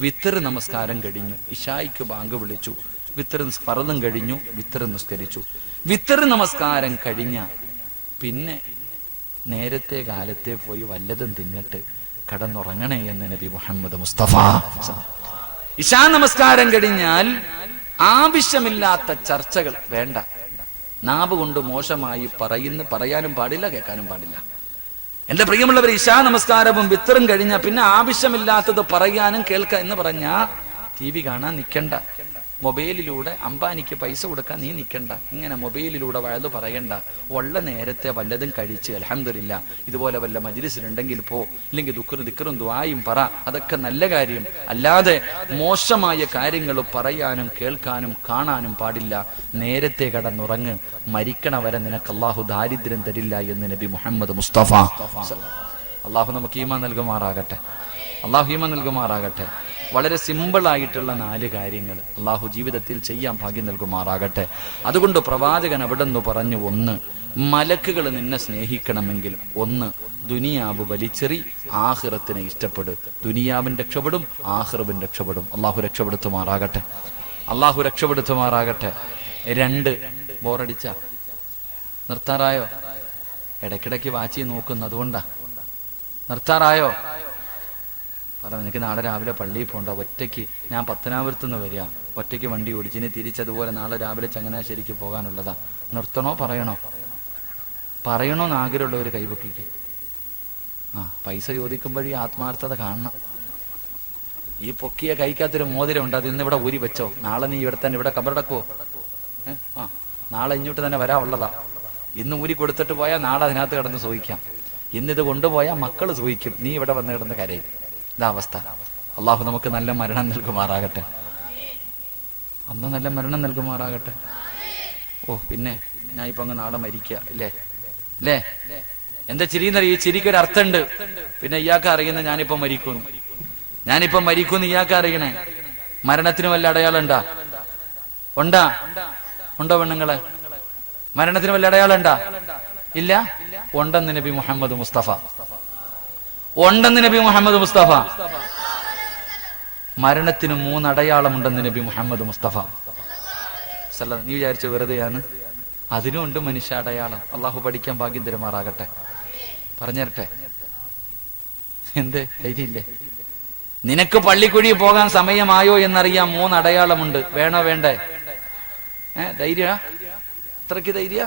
വിത്തർ നമസ്കാരം കഴിഞ്ഞു. ഇശായിക്ക് ബാങ്ക് വിളിച്ചു, വിത്തർ ഫർളും കഴിഞ്ഞു, വിത്തർ നിസ്കരിച്ചു. വിത്തർ നമസ്കാരം കഴിഞ്ഞ പിന്നെ നേരത്തെ കാലത്തെ പോയി വല്ലതും തിന്നിട്ട് കടന്നുറങ്ങണേ എന്ന് നബി മുഹമ്മദ് മുസ്തഫ. ഇശാ നമസ്കാരം കഴിഞ്ഞാൽ ആവശ്യമില്ലാത്ത ചർച്ചകൾ വേണ്ട. നാവ് കൊണ്ട് മോശമായി പറയാനും പാടില്ല, കേൾക്കാനും പാടില്ല. എന്റെ പ്രിയമുള്ളവർ, ഇശാ നമസ്കാരവും വിത്തറും കഴിഞ്ഞ പിന്നെ ആവശ്യമില്ലാത്തത് പറയാനും കേൾക്കാം എന്ന് പറഞ്ഞാ TV കാണാൻ നിൽക്കണ്ട. മൊബൈലിലൂടെ അംബാനിക്ക് പൈസ കൊടുക്കാൻ നീ നിൽക്കണ്ട. ഇങ്ങനെ മൊബൈലിലൂടെ വഴുതു പറയണ്ട. ഉള്ള നേരത്തെ വല്ലതും കഴിച്ച് അൽഹംദുലില്ലാ ഇതുപോലെ വല്ല മജ്‌ലിസിലുണ്ടെങ്കിൽ പോ, ഇല്ലെങ്കിൽ ദിക്റും ദുആയും പറ. അതൊക്കെ നല്ല കാര്യം. അല്ലാതെ മോശമായ കാര്യങ്ങൾ പറയാനും കേൾക്കാനും കാണാനും പാടില്ല. നേരത്തെ കടന്നുറങ്ങ്. മരിക്കണ വരെ നിനക്ക് അല്ലാഹു ദാരിദ്ര്യം തരില്ല എന്ന് നബി മുഹമ്മദ് മുസ്തഫ. അല്ലാഹു നമുക്ക് ഈമാൻ നൽകുമാറാകട്ടെ. അല്ലാഹു ഈമാൻ നൽകുമാറാകട്ടെ. വളരെ സിമ്പിളായിട്ടുള്ള 4 കാര്യങ്ങൾ അള്ളാഹു ജീവിതത്തിൽ ചെയ്യാൻ ഭാഗ്യം നൽകുമാറാകട്ടെ. അതുകൊണ്ട് പ്രവാചകൻ അവിടെ നിന്ന് പറഞ്ഞു, 1 മലക്കുകൾ നിന്നെ സ്നേഹിക്കണമെങ്കിൽ 1 ദുനിയാവ് വലിച്ചെറി, ആഖിറത്തിനെ ഇഷ്ടപ്പെടും. ദുനിയാവിൻ രക്ഷപ്പെടും, ആഖിറവിൻ രക്ഷപ്പെടും. അള്ളാഹു രക്ഷപ്പെടുത്തുമാറാകട്ടെ. അള്ളാഹു രക്ഷപ്പെടുത്തുമാറാകട്ടെ. 2 ബോറടിച്ച നിർത്താറായോ? ഇടയ്ക്കിടയ്ക്ക് വാച്ചി നോക്കുന്നതുകൊണ്ടാ. നിർത്താറായോ? പറഞ്ഞു, എനിക്ക് നാളെ രാവിലെ പള്ളിയിൽ പോകണ്ട, ഒറ്റയ്ക്ക് ഞാൻ പത്തനാപുരത്ത് നിന്ന് വരിക, ഒറ്റയ്ക്ക് വണ്ടി ഓടിച്ച് ഇനി തിരിച്ചതുപോലെ നാളെ രാവിലെ ചങ്ങനാശ്ശേരിക്ക് പോകാനുള്ളതാ. നിർത്തണോ പറയണോ? പറയണോന്ന് ആഗ്രഹമുള്ളവർ കൈവക്കിക്ക്. പൈസ ചോദിക്കുമ്പോഴേ ആത്മാർത്ഥത കാണണം. ഈ പൊക്കിയ കൈക്കകത്തൊരു മോതിരം ഉണ്ട്, അത് ഇന്നിവിടെ ഊരി വെച്ചോ, നാളെ നീ ഇവിടെ തന്നെ ഇവിടെ കബറടക്കുവോ? നാളെ ഇങ്ങോട്ട് തന്നെ വരാനുള്ളതാ. ഇന്ന് ഊരി കൊടുത്തിട്ട് പോയാൽ നാളെ അതിനകത്ത് കിടന്ന് സൂഹിക്കാം. ഇന്നിത് കൊണ്ടുപോയാൽ മക്കൾ സൂഹിക്കും, നീ ഇവിടെ വന്ന് കിടന്ന് കരയും. ഇതാ അവസ്ഥ. അള്ളാഹു നമുക്ക് നല്ല മരണം നൽകുമാറാകട്ടെ. അന്ന് നല്ല മരണം നൽകുമാറാകട്ടെ. പിന്നെ ഞാൻ ഇപ്പൊ അങ്ങ് നാളെ മരിക്കുക അല്ലേ? എന്താ ചിരിന്നറിയ? ഈ ചിരിക്കൊരു അർത്ഥമുണ്ട്. പിന്നെ ഇയാൾക്ക് അറിയുന്ന ഞാനിപ്പോ മരിക്കുന്നു ഇയാൾക്ക് അറിയണേ. മരണത്തിന് വല്ല അടയാളം ഉണ്ടോ പെണ്ണുങ്ങളെ? മരണത്തിന് വല്ല അടയാളം ഇല്ല. ഉണ്ടെന്ന് നബി മുഹമ്മദ് മുസ്തഫ. മരണത്തിന് 3 അടയാളമുണ്ടെന്ന് നബി മുഹമ്മദ് മുസ്തഫ. നീ വിചാരിച്ച വെറുതെയാണ്? അതിനുമുണ്ട് മനുഷ്യ അടയാളം. അള്ളാഹു പഠിക്കാൻ ഭാഗ്യം തരുമാറാകട്ടെ. പറഞ്ഞുതരട്ടെ? എന്ത് ധൈര്യമില്ലേ? നിനക്ക് പള്ളിക്കുഴി പോകാൻ സമയമായോ എന്നറിയാൻ 3 അടയാളമുണ്ട്. വേണോ വേണ്ടേ? ധൈര്യ? അത്രയ്ക്ക് ധൈര്യ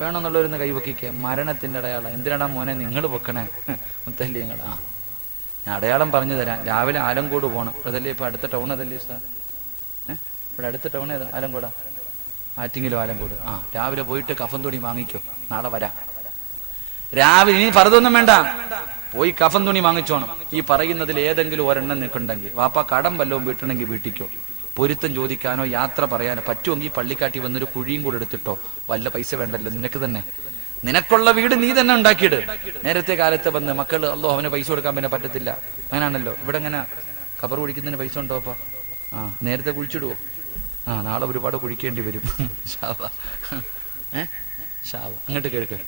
വേണമെന്നുള്ളവരൊന്ന് കൈവക്കിക്ക്. മരണത്തിന്റെ അടയാളം എന്തിനാടാ മോനെ നിങ്ങൾ വെക്കണേ? മുത്തല്ലിയങ്ങൾ. ഞാൻ അടയാളം പറഞ്ഞു തരാം. രാവിലെ ആലങ്കോട് പോകണം. ഇവിടല്ലേ ഇപ്പൊ അടുത്ത ടൗൺ അതല്ലേ? ഇവിടെ അടുത്ത ടൗൺ ഏതാ? ആലങ്കോടാ? ആറ്റിങ്ങിലും ആലങ്കോട്. രാവിലെ പോയിട്ട് കഫൻ തുണി വാങ്ങിക്കോ, നാളെ വരാം. രാവിലെ ഇനി പറഞ്ഞൊന്നും വേണ്ട, പോയി കഫൻ തുണി വാങ്ങിച്ചോണം. ഈ പറയുന്നതിൽ ഏതെങ്കിലും ഒരെണ്ണം നിൽക്കുന്നുണ്ടെങ്കിൽ, വാപ്പ കടം വല്ലതും വീട്ടണമെങ്കിൽ വീട്ടിക്കോ. പൊരുത്തം ചോദിക്കാനോ യാത്ര പറയാനോ പറ്റുമെങ്കിൽ പള്ളിക്കാട്ടി വന്നൊരു കുഴിയും കൂടെ എടുത്തിട്ടോ. വല്ല പൈസ വേണ്ടല്ലോ നിനക്ക് തന്നെ. നിനക്കുള്ള വീട് നീ തന്നെ ഉണ്ടാക്കിയിട്. നേരത്തെ കാലത്ത് വന്ന് മക്കള് അല്ലോ അവന് പൈസ കൊടുക്കാൻ പിന്നെ പറ്റത്തില്ല, അങ്ങനാണല്ലോ. ഇവിടെ എങ്ങനെ കബർ കുഴിക്കുന്നതിന് പൈസ ഉണ്ടോ? അപ്പ നേരത്തെ കുഴിച്ചിടുവോ? നാളെ ഒരുപാട് കുഴിക്കേണ്ടി വരും. അങ്ങോട്ട് കേൾക്ക്.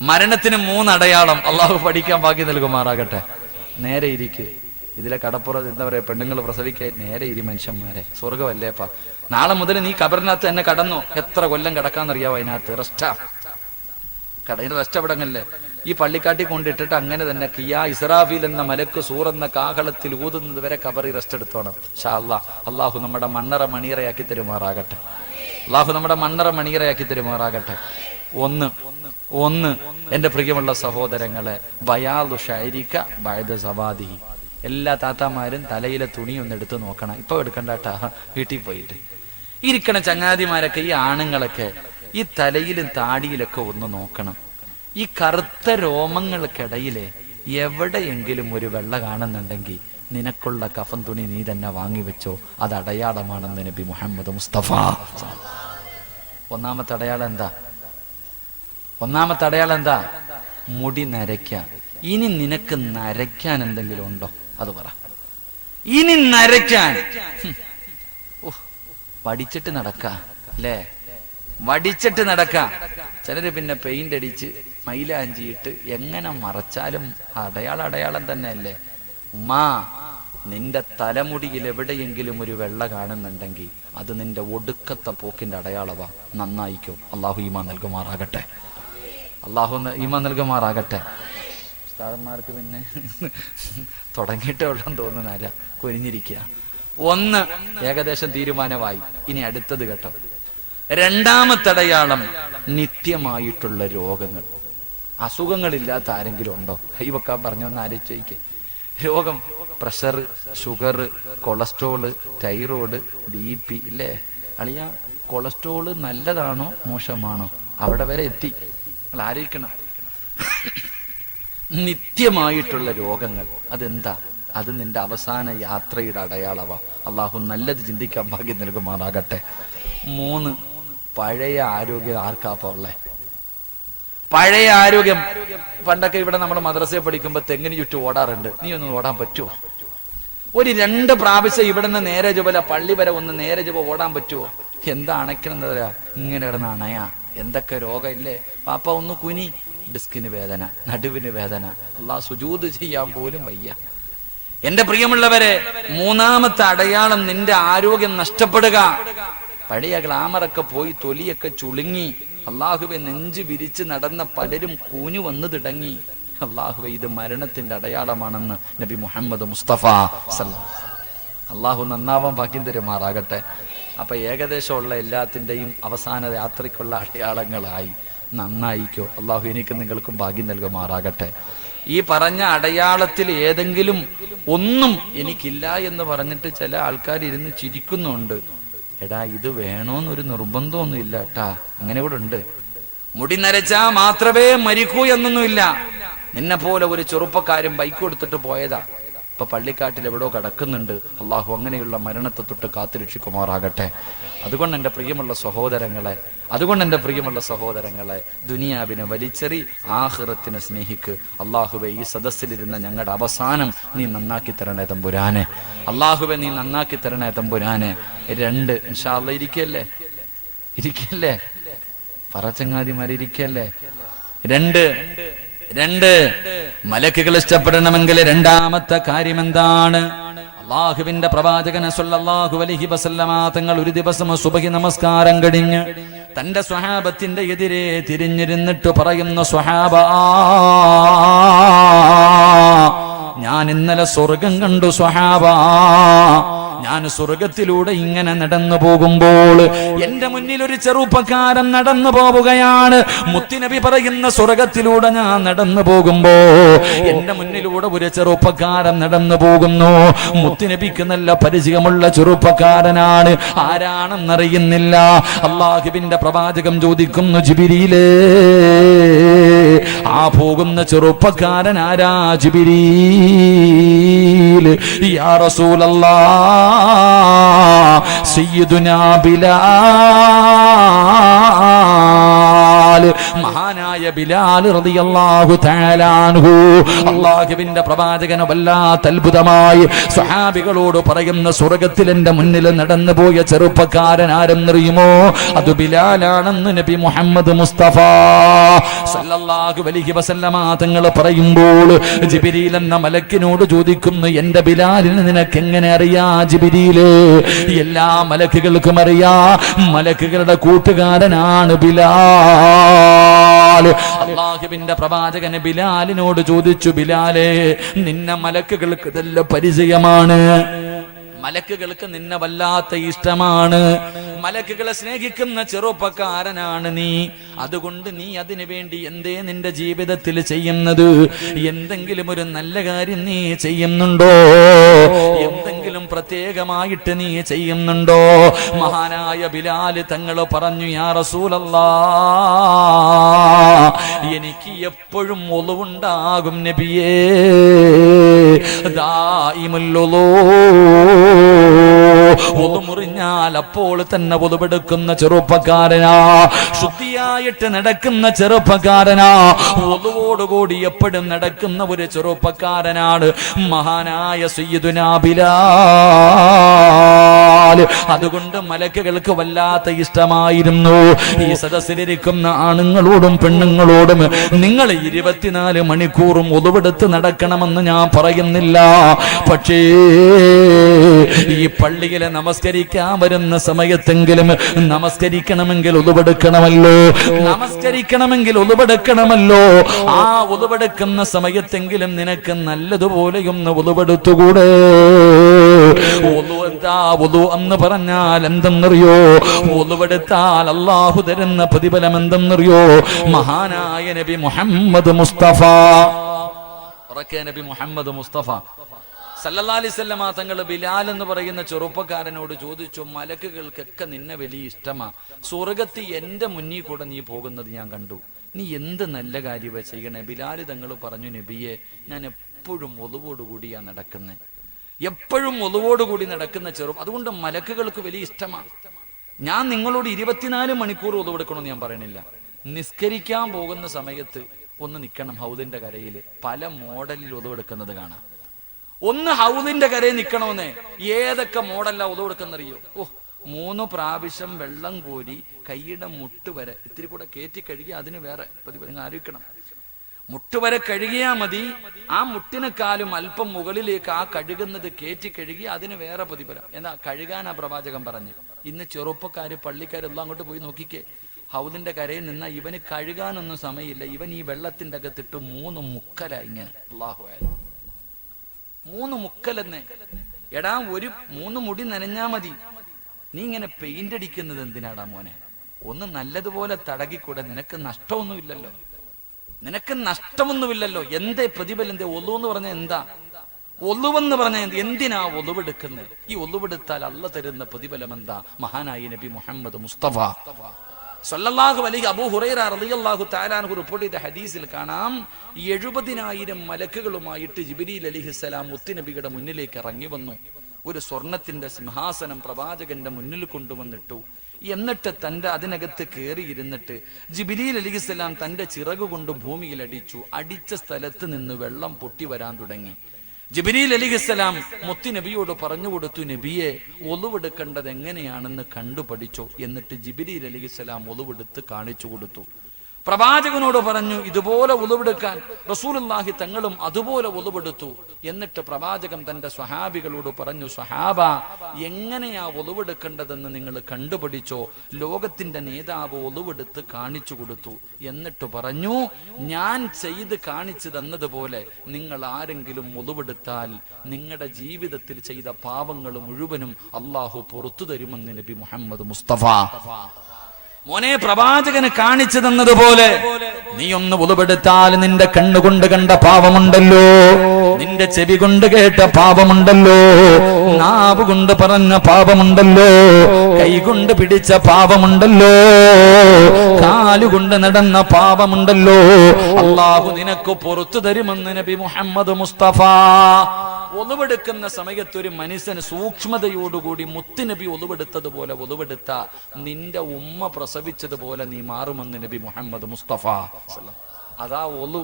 മരണത്തിന് 3 അടയാളം. അള്ളാഹു പഠിക്കാൻ ഭാഗ്യം നൽകുമാറാകട്ടെ. നേരെ ഇരിക്ക്. ഇതിലെ കടപ്പുറത്ത് എന്താ പറയാ, പെണ്ണുങ്ങൾ പ്രസവിക്കാൻ നേരെ ഇരി മനുഷ്യന്മാരെ. സ്വർഗമല്ലേപ്പാ. നാളെ മുതൽ നീ കബറിനകത്ത് തന്നെ കടന്നോ. എത്ര കൊല്ലം കിടക്കാന്നറിയാവോ? അതിനകത്ത് റെസ്റ്റ് അവിടങ്ങല്ലേ. ഈ പള്ളിക്കാട്ടി കൊണ്ടിട്ടിട്ട് അങ്ങനെ തന്നെ കിയാ ഇസ്രാഫീൽ എന്ന മലക്ക് സൂറെന്ന കാഹളത്തിൽ ഊതുന്നത് വരെ കബറി റെസ്റ്റ് എടുത്തോണം. ഇൻഷാ അല്ലാഹ്. അള്ളാഹു നമ്മുടെ മണ്ണറ മണിയറയാക്കി തരുമാറാകട്ടെ. ഒന്ന് എന്റെ പ്രിയമുള്ള സഹോദരങ്ങളെ, ബയാദു ശഅരിക ബഅദ സവാദിഹി. എല്ലാ താത്താമാരും തലയിലെ തുണി ഒന്ന് എടുത്ത് നോക്കണം. ഇപ്പൊ എടുക്കണ്ടാട്ടാ, വീട്ടിൽ പോയിട്ട് ഇരിക്കണ ചങ്ങാതിമാരൊക്കെ, ഈ ആണുങ്ങളൊക്കെ ഈ തലയിലും താടിയിലൊക്കെ ഒന്ന് നോക്കണം. ഈ കറുത്ത രോമങ്ങൾക്കിടയിലെ എവിടെയെങ്കിലും ഒരു വെള്ള കാണുന്നുണ്ടെങ്കിൽ നിനക്കുള്ള കഫൻ തുണി നീ തന്നെ വാങ്ങിവെച്ചോ. അത് അടയാളമാണെന്ന് നബി മുഹമ്മദ് മുസ്തഫ. ഒന്നാമത്തെ അടയാളം എന്താ? മുടി നരയ്ക്കാൻ. ഇനി നിനക്ക് നരയ്ക്കാൻ എന്തെങ്കിലും ഉണ്ടോ? അത് പറ. ഇനി നരയ്ക്കാൻ വടിച്ചിട്ട് നടക്ക. ചിലര് പിന്നെ പെയിന്റ് അടിച്ച് മൈലാഞ്ചിയിട്ട് എങ്ങനെ മറച്ചാലും അടയാളം തന്നെ അല്ലേ. ഉമ്മാ, നിന്റെ തലമുടിയിൽ എവിടെയെങ്കിലും ഒരു വെള്ള കാണുന്നുണ്ടെങ്കിൽ അത് നിന്റെ ഒടുക്കത്തെ പോക്കിന്റെ അടയാളവാ. നന്നായിക്കോ. അള്ളാഹു ഈമാൻ നൽകുമാറാകട്ടെ. ഉസ്താദന്മാർക്ക് പിന്നെ തുടങ്ങിയിട്ടേ ഉള്ളെന്ന് തോന്നുന്ന ആരാ കുനിഞ്ഞിരിക്കുക. ഒന്ന് ഏകദേശം തീരുമാനമായി. ഇനി അടുത്തത് കേട്ടോ. രണ്ടാമത്തെ അടയാളം നിത്യമായിട്ടുള്ള രോഗങ്ങൾ. അസുഖങ്ങളില്ലാത്ത ആരെങ്കിലും ഉണ്ടോ? കൈവെക്കാൻ പറഞ്ഞൊന്ന് ആലോചിക്കേ. രോഗം, pressure, sugar, cholesterol, thyroid, BP ഇല്ലേ അളിയ? കൊളസ്ട്രോള് നല്ലതാണോ മോശമാണോ? അവിടെ വരെ എത്തി. നിങ്ങൾ ആലോചിക്കണം. നിത്യമായിട്ടുള്ള രോഗങ്ങൾ അതെന്താ? അത് നിന്റെ അവസാന യാത്രയുടെ അടയാളവാ. അള്ളാഹു നല്ലത് ചിന്തിക്കാൻ ഭാഗ്യം നൽകുമാറാകട്ടെ. 3, പഴയ ആരോഗ്യം. ആർക്കാപ്പാ ഉള്ളേ പഴയ ആരോഗ്യം? പണ്ടൊക്കെ ഇവിടെ നമ്മൾ മദ്രസയിൽ പഠിക്കുമ്പോ തെങ്ങിന് ചുറ്റും ഓടാറുണ്ട്. നീ ഒന്ന് ഓടാൻ പറ്റുമോ? ഒരു 2 പ്രാവശ്യം ഇവിടെ നിന്ന് നേരെ ചുവല പള്ളി വരെ ഒന്ന് നേരെ ചുവ ഓടാൻ പറ്റുമോ? എന്താ അണയ്ക്കണം എന്താ ഇങ്ങനെ കിടന്ന് അണയാ? എന്തൊക്കെ രോഗം ഇല്ലേ പാപ്പ? ഒന്ന് കുനി. ഡിസ്കിന് വേദന, നടുവിന് വേദന, അല്ലാഹ് സുജൂദ് ചെയ്യാൻ പോലും വയ്യ. എന്റെ പ്രിയമുള്ളവരെ, 3ാമത്തെ അടയാളം നിന്റെ ആരോഗ്യം നഷ്ടപ്പെടുക. പഴയ ഗ്ലാമറൊക്കെ പോയി, തൊലിയൊക്കെ ചുളുങ്ങി, അള്ളാഹുവെ നെഞ്ചു വിരിച്ച് നടന്ന പലരും കൂഞ്ഞു വന്നു തുടങ്ങി. അള്ളാഹുവെ ഇത് മരണത്തിന്റെ അടയാളമാണെന്ന് നബി മുഹമ്മദ് മുസ്തഫ അള്ളാഹു നന്നാവാൻ ഭാഗ്യം തരുമാറാകട്ടെ. അപ്പൊ ഏകദേശമുള്ള എല്ലാത്തിൻ്റെയും അവസാന യാത്രയ്ക്കുള്ള അടയാളങ്ങളായി. നന്നായിക്കോ. അള്ളാഹു എനിക്കും നിങ്ങൾക്കും ഭാഗ്യം നൽകുമാറാകട്ടെ. ഈ പറഞ്ഞ അടയാളത്തിൽ ഏതെങ്കിലും ഒന്നും എനിക്കില്ല എന്ന് പറഞ്ഞിട്ട് ചില ആൾക്കാർ ഇരുന്ന് ചിരിക്കുന്നുണ്ട്. എടാ, ഇത് വേണോന്നൊരു നിർബന്ധമൊന്നും ഇല്ല കേട്ടാ. അങ്ങനെ ഇവിടെ ഉണ്ട്. മുടി നരച്ചാ മാത്രമേ മരിക്കൂ എന്നൊന്നുമില്ല. നിന്നെ പോലെ ഒരു ചെറുപ്പക്കാരൻ ബൈക്ക് കൊടുത്തിട്ട് പോയതാ, ഇപ്പൊ പള്ളിക്കാട്ടിൽ എവിടോ കിടക്കുന്നുണ്ട്. അള്ളാഹു അങ്ങനെയുള്ള മരണത്തെ തൊട്ട് കാത്തുരക്ഷിക്കുമാറാകട്ടെ. അതുകൊണ്ട് എൻ്റെ പ്രിയമുള്ള സഹോദരങ്ങളെ, ദുനിയാവിനെ വലിച്ചെറി, ആഖിറത്തിനെ സ്നേഹിക്ക്. അള്ളാഹുവെ, ഈ സദസ്സിലിരുന്ന ഞങ്ങളുടെ അവസാനം നീ നന്നാക്കി തരണേ തമ്പുരാനെ. അള്ളാഹുവെ, നീ നന്നാക്കി തരണേ തമ്പുരാനെ. 2 ഇൻഷാ അല്ലാഹ് ഇരിക്കല്ലേ പറച്ചങ്ങാതിമാരിക്കല്ലേ. 2 മലക്കുകൾ ഇഷ്ടപ്പെടണമെങ്കിൽ 2ാമത്തെ കാര്യം എന്താണ്? അള്ളാഹുവിന്റെ പ്രവാചകൻ സ്വല്ലല്ലാഹു അലൈഹി വസല്ലമ തങ്ങൾ ഒരു ദിവസം സുബഹി നമസ്കാരം കഴിഞ്ഞ് തന്റെ സ്വഹാബത്തിന്റെ എതിരെ തിരിഞ്ഞിരുന്നിട്ട് പറയുന്ന, സ്വഹാബാ, ഞാൻ ഇന്നലെ സ്വർഗം കണ്ടു സ്വഹാബാ. ഞാൻ സ്വർഗത്തിലൂടെ ഇങ്ങനെ നടന്നു പോകുമ്പോൾ എന്റെ മുന്നിൽ ഒരു ചെറുപ്പക്കാരൻ നടന്നു പോവുകയാണ്. മുത്തുനബി പറയുന്ന, സ്വർഗത്തിലൂടെ ഞാൻ നടന്നു പോകുമ്പോ എന്റെ മുന്നിലൂടെ ഒരു ചെറുപ്പക്കാരൻ നടന്നു പോകുന്നു. മുത്തുനബിക്ക് നല്ല പരിചയമുള്ള ചെറുപ്പക്കാരനാണ്. ആരാണെന്നറിയുന്നില്ല. അള്ളാഹുവിന്റെ പ്രവാചകം ചോദിക്കുന്നു, ജിബ്രീലേ, ആ പോകുന്ന ചെറുപ്പക്കാരൻ ആരാ? ജിബ്രീൽ. യാ റസൂലല്ലാഹ്, സയ്യിദുനാ ബിലാൽ, മഹാനായ ബിലാൽ റളിയല്ലാഹു തആല അൻഹു. അല്ലാഹുവിന്റെ പ്രവാചകൻ വല്ലാത്ത അത്ഭുതമായി സ്വഹാബികളോട് പറയുന്ന, സ്വർഗ്ഗത്തിൽ എന്റെ മുന്നിൽ നടന്നു പോയ ചെറുപ്പക്കാരൻ ആരെന്നറിയുമോ? അത് ബിലാലാണെന്ന് നബി മുഹമ്മദ് മുസ്തഫ സല്ലല്ലാഹു അലൈഹി വസല്ലമ തങ്ങൾ പറയുമ്പോൾ ജിബ്രീൽ എന്ന മലക്കിനോട് ചോദിക്കുന്നു, എന്റെ ബിലാലിനെ നിനക്ക് എങ്ങനെ അറിയാ ജിബ്രീലേ? എല്ലാ മലക്കുകൾക്കും അറിയാ, മലക്കുകളുടെ കൂട്ടുകാരനാണ് ബിലാൽ. അല്ലാഹുവിന്റെ പ്രവാചകൻ ബിലാലിനോട് ചോദിച്ചു, ബിലാലേ, നിന്നെ മലക്കുകൾക്ക് നല്ല പരിചയമാണ്, മലക്കുകൾക്ക് നിന്നെ വല്ലാത്ത ഇഷ്ടമാണ്, മലക്കുകളെ സ്നേഹിക്കുന്ന ചെറുപ്പക്കാരനാണ് നീ. അതുകൊണ്ട് നീ അതിനു വേണ്ടി എന്തേ നിന്റെ ജീവിതത്തിൽ ചെയ്യുന്നത്? എന്തെങ്കിലും ഒരു നല്ല കാര്യം നീ ചെയ്യുന്നുണ്ടോ? എന്തെങ്കിലും പ്രത്യേകമായിട്ട് നീ ചെയ്യുന്നുണ്ടോ? മഹാനായ ബിലാൽ തങ്ങൾ പറഞ്ഞു, യാ റസൂലല്ലാഹ്, എനിക്ക് എപ്പോഴും ഒളുവുണ്ടാകും നബിയേ, ദായിമുൽ വുളൂ. ഒളു മുറിഞ്ഞാൽ അപ്പോൾ തന്നെ ഒളുവെടുക്കുന്ന ചെറുപ്പക്കാരനാ, ശുദ്ധിയായിട്ട് നടക്കുന്ന ചെറുപ്പക്കാരനാ, ഒളുവോടുകൂടി എപ്പോഴും നടക്കുന്ന ഒരു ചെറുപ്പക്കാരനാണ് മഹാനായ സയ്യിദുനാ ബിലാൽ. അതുകൊണ്ട് മലക്കുകൾക്ക് വല്ലാത്ത ഇഷ്ടമായിരുന്നു. ഈ സദസ്സിലിരിക്കുന്ന ആണുങ്ങളോടും പെണ്ണുങ്ങളോടും, നിങ്ങൾ 24 മണിക്കൂറും ഒളുവെടുത്ത് നടക്കണമെന്ന് ഞാൻ പറയുന്നില്ല. പക്ഷേ ഈ പള്ളിയിലെ നമസ്കരിക്കാൻ വരുന്ന വരുന്ന സമയത്തെങ്കിലും നമസ്കരിക്കണമെങ്കിൽ ഉളുവെടുക്കണമല്ലോ, നമസ്കരിക്കണമെങ്കിൽ ഉളുവെടുക്കണമല്ലോ. ആ ഉളുവെടുക്കുന്ന സമയത്തെങ്കിലും നിനക്ക് നല്ലതുപോലെയൊന്ന് ഉളുവെടുത്തുകൂടെ? ഉളു എന്ന് പറഞ്ഞാൽ എന്തെന്നറിയോ? ഉളുവെടുത്താൽ അള്ളാഹു തരുന്ന പ്രതിഫലം എന്തെന്നറിയോ? മഹാനായ നബി മുഹമ്മദ് മുസ്തഫ, നബി മുഹമ്മദ് മുസ്തഫ സല്ലല്ലാഹു അലൈഹി വസല്ലമ തങ്ങൾ ബിലാൽ എന്ന് പറയുന്ന ചെറുപ്പക്കാരനോട് ചോദിച്ചു, മലക്കുകൾക്കൊക്കെ നിന്നെ വലിയ ഇഷ്ടമാ, സ്വർഗത്തിൽ എന്റെ മുന്നിൽ കൂടെ നീ പോകുന്നത് ഞാൻ കണ്ടു, നീ എന്ത് നല്ല കാര്യമാ ചെയ്യണേ? ബിലാൽ തങ്ങൾ പറഞ്ഞു, നബിയെ, ഞാൻ എപ്പോഴും ഒളിവോടുകൂടിയാ നടക്കുന്നത്, എപ്പോഴും ഒളിവോടുകൂടി നടക്കുന്ന അതുകൊണ്ട് മലക്കുകൾക്ക് വലിയ ഇഷ്ടമാണ്. ഞാൻ നിങ്ങളോട് 24 മണിക്കൂർ ഒളിവെടുക്കണമെന്ന് ഞാൻ പറയണില്ല. നിസ്കരിക്കാൻ പോകുന്ന സമയത്ത് ഒന്ന് നിൽക്കണം ഹൗദിന്റെ കരയിൽ. പല മോഡലിൽ ഒളിവെടുക്കുന്നത് കാണാം. ഒന്ന് ഹൗദിന്റെ കരയിൽ നിൽക്കണമെന്നേ. ഏതൊക്കെ മോഡലാ ഒളിവെടുക്കുന്നറിയോ? 3 പ്രാവശ്യം വെള്ളം കോരി കൈയുടെ മുട്ട് വരെ ഇത്തിരി കൂടെ കയറ്റി കഴുകി അതിന് വേറെ പ്രതിഫലം ആലോചിക്കണം. മുട്ടുവരെ കഴുകിയാ മതി. ആ മുട്ടിനെക്കാളും അല്പം മുകളിലേക്ക് ആ കഴുകുന്നത് കയറ്റി കഴുകി അതിന് വേറെ പ്രതിഫലം. എന്നാ കഴുകാനാ പ്രവാചകൻ പറഞ്ഞ്. ഇന്ന് ചെറുപ്പക്കാര് പള്ളിക്കാരെല്ലാം അങ്ങോട്ട് പോയി നോക്കിക്കേ. ഹൗദിന്റെ കരയിൽ നിന്ന ഇവന് കഴുകാനൊന്നും സമയമില്ല. ഇവൻ ഈ വെള്ളത്തിന്റെ അകത്തിട്ട് 3 മുക്കല ഇങ്ങനെ. അല്ലാഹു അക്ബർ, 3 മുക്കലെന്നെ. എടാ, ഒരു 3 മുടി നനഞ്ഞാ മതി. നീ ഇങ്ങനെ പെയിന്റ് അടിക്കുന്നത് എന്തിനാടാ മോനെ? ഒന്ന് നല്ലതുപോലെ തടകിക്കൂടെ? നിനക്ക് നഷ്ടമൊന്നുമില്ലല്ലോ, നിനക്ക് നഷ്ടമൊന്നുമില്ലല്ലോ. എന്തേ പ്രതിഫലം? എന്തേ ഒലു എന്ന് പറഞ്ഞ എന്താ? ഒലുവെന്ന് പറഞ്ഞ എന്തിനാ ഒലുവെടുക്കുന്നത്? ഈ ഒലുവെടുത്താൽ അല്ല തരുന്ന പ്രതിഫലം എന്താ? മഹാനായ നബി മുഹമ്മദ് മുസ്തഫ സല്ലല്ലാഹു അലൈഹി അബൂ ഹുറൈറ റളിയല്ലാഹു തആല അൻഹു റിപ്പോർട്ട് ചെയ്ത ഹദീസിൽ കാണാം, 70,000 മലക്കുകളുമായിട്ട് ജിബ്രീൽ അലൈഹിസ്സലാം മുത്തുനബിയുടെ മുന്നിലേക്ക് ഇറങ്ങി വന്നു. ഒരു സ്വർണത്തിന്റെ സിംഹാസനം പ്രവാചകന്റെ മുന്നിൽ കൊണ്ടുവന്നിട്ടു. എന്നിട്ട് തന്റെ അതിനകത്ത് കയറിയിരുന്നിട്ട് ജിബ്രീൽ അലൈഹിസ്സലാം തന്റെ ചിറക് കൊണ്ട് ഭൂമിയിൽ അടിച്ചു. അടിച്ച സ്ഥലത്ത് നിന്ന് വെള്ളം പൊട്ടി വരാൻ തുടങ്ങി. ജിബ്രീൽ അലൈഹിസ്സലാം മുത്തുനബിയോട് പറഞ്ഞു കൊടുത്തു, നബിയെ, ഒളുവെടുക്കേണ്ടത് എങ്ങനെയാണെന്ന് കണ്ടുപഠിച്ചോ. എന്നിട്ട് ജിബ്രീൽ അലൈഹിസ്സലാം ഒളുവെടുത്ത് കാണിച്ചു കൊടുത്തു. പ്രവാചകനോട് പറഞ്ഞു ഇതുപോലെ ഒളുവെടുക്കാൻ. റസൂലുള്ളാഹി തങ്ങളും അതുപോലെ ഒളുവെടുത്തു. എന്നിട്ട് പ്രവാചകൻ തന്റെ സ്വഹാബികളോട് പറഞ്ഞു, സ്വഹാബ, എങ്ങനെയാ ഒളുവെടുക്കേണ്ടതെന്ന് നിങ്ങൾ കണ്ടുപഠിച്ചോ. ലോകത്തിന്റെ നേതാവ് ഒളുവെടുത്ത് കാണിച്ചു കൊടുത്തു. എന്നിട്ട് പറഞ്ഞു, ഞാൻ ചെയ്ത് കാണിച്ചു തന്നതുപോലെ നിങ്ങൾ ആരെങ്കിലും ഒളുവെടുത്താൽ നിങ്ങളുടെ ജീവിതത്തിൽ ചെയ്ത പാവങ്ങൾ മുഴുവനും അള്ളാഹു പുറത്തു തരുമെന്ന് നബി മുഹമ്മദ് മുസ്തഫ. മോനെ, പ്രവാചകന് കാണിച്ചു തന്നതുപോലെ നീ ഒന്ന് ഉളുവെടുത്താൽ നിന്റെ കണ്ണുകൊണ്ട് കണ്ട പാവമുണ്ടല്ലോ, നിന്റെ ചെവി കൊണ്ട് കേട്ട പാപമുണ്ടല്ലോ, നാവ് കൊണ്ട് പറഞ്ഞ പാപമുണ്ടല്ലോ, കൈകൊണ്ട് പിടിച്ച പാപമുണ്ടല്ലോ, കാലുകൊണ്ട് നടന്ന പാപമുണ്ടല്ലോ, അള്ളാഹു നിനക്ക് പുറത്തു തരുമെന്ന് നബി മുഹമ്മദ് മുസ്തഫ. ഒളിവെടുക്കുന്ന സമയത്ത് ഒരു മനുഷ്യന് സൂക്ഷ്മതയോടുകൂടി മുത്തുനബി ഒളിവെടുത്തതുപോലെ ഒളിവെടുത്ത നിന്റെ ഉമ്മ പ്രസവിച്ചതുപോലെ നീ മാറുമെന്ന് നബി മുഹമ്മദ് മുസ്തഫ. അതാ ഒളു,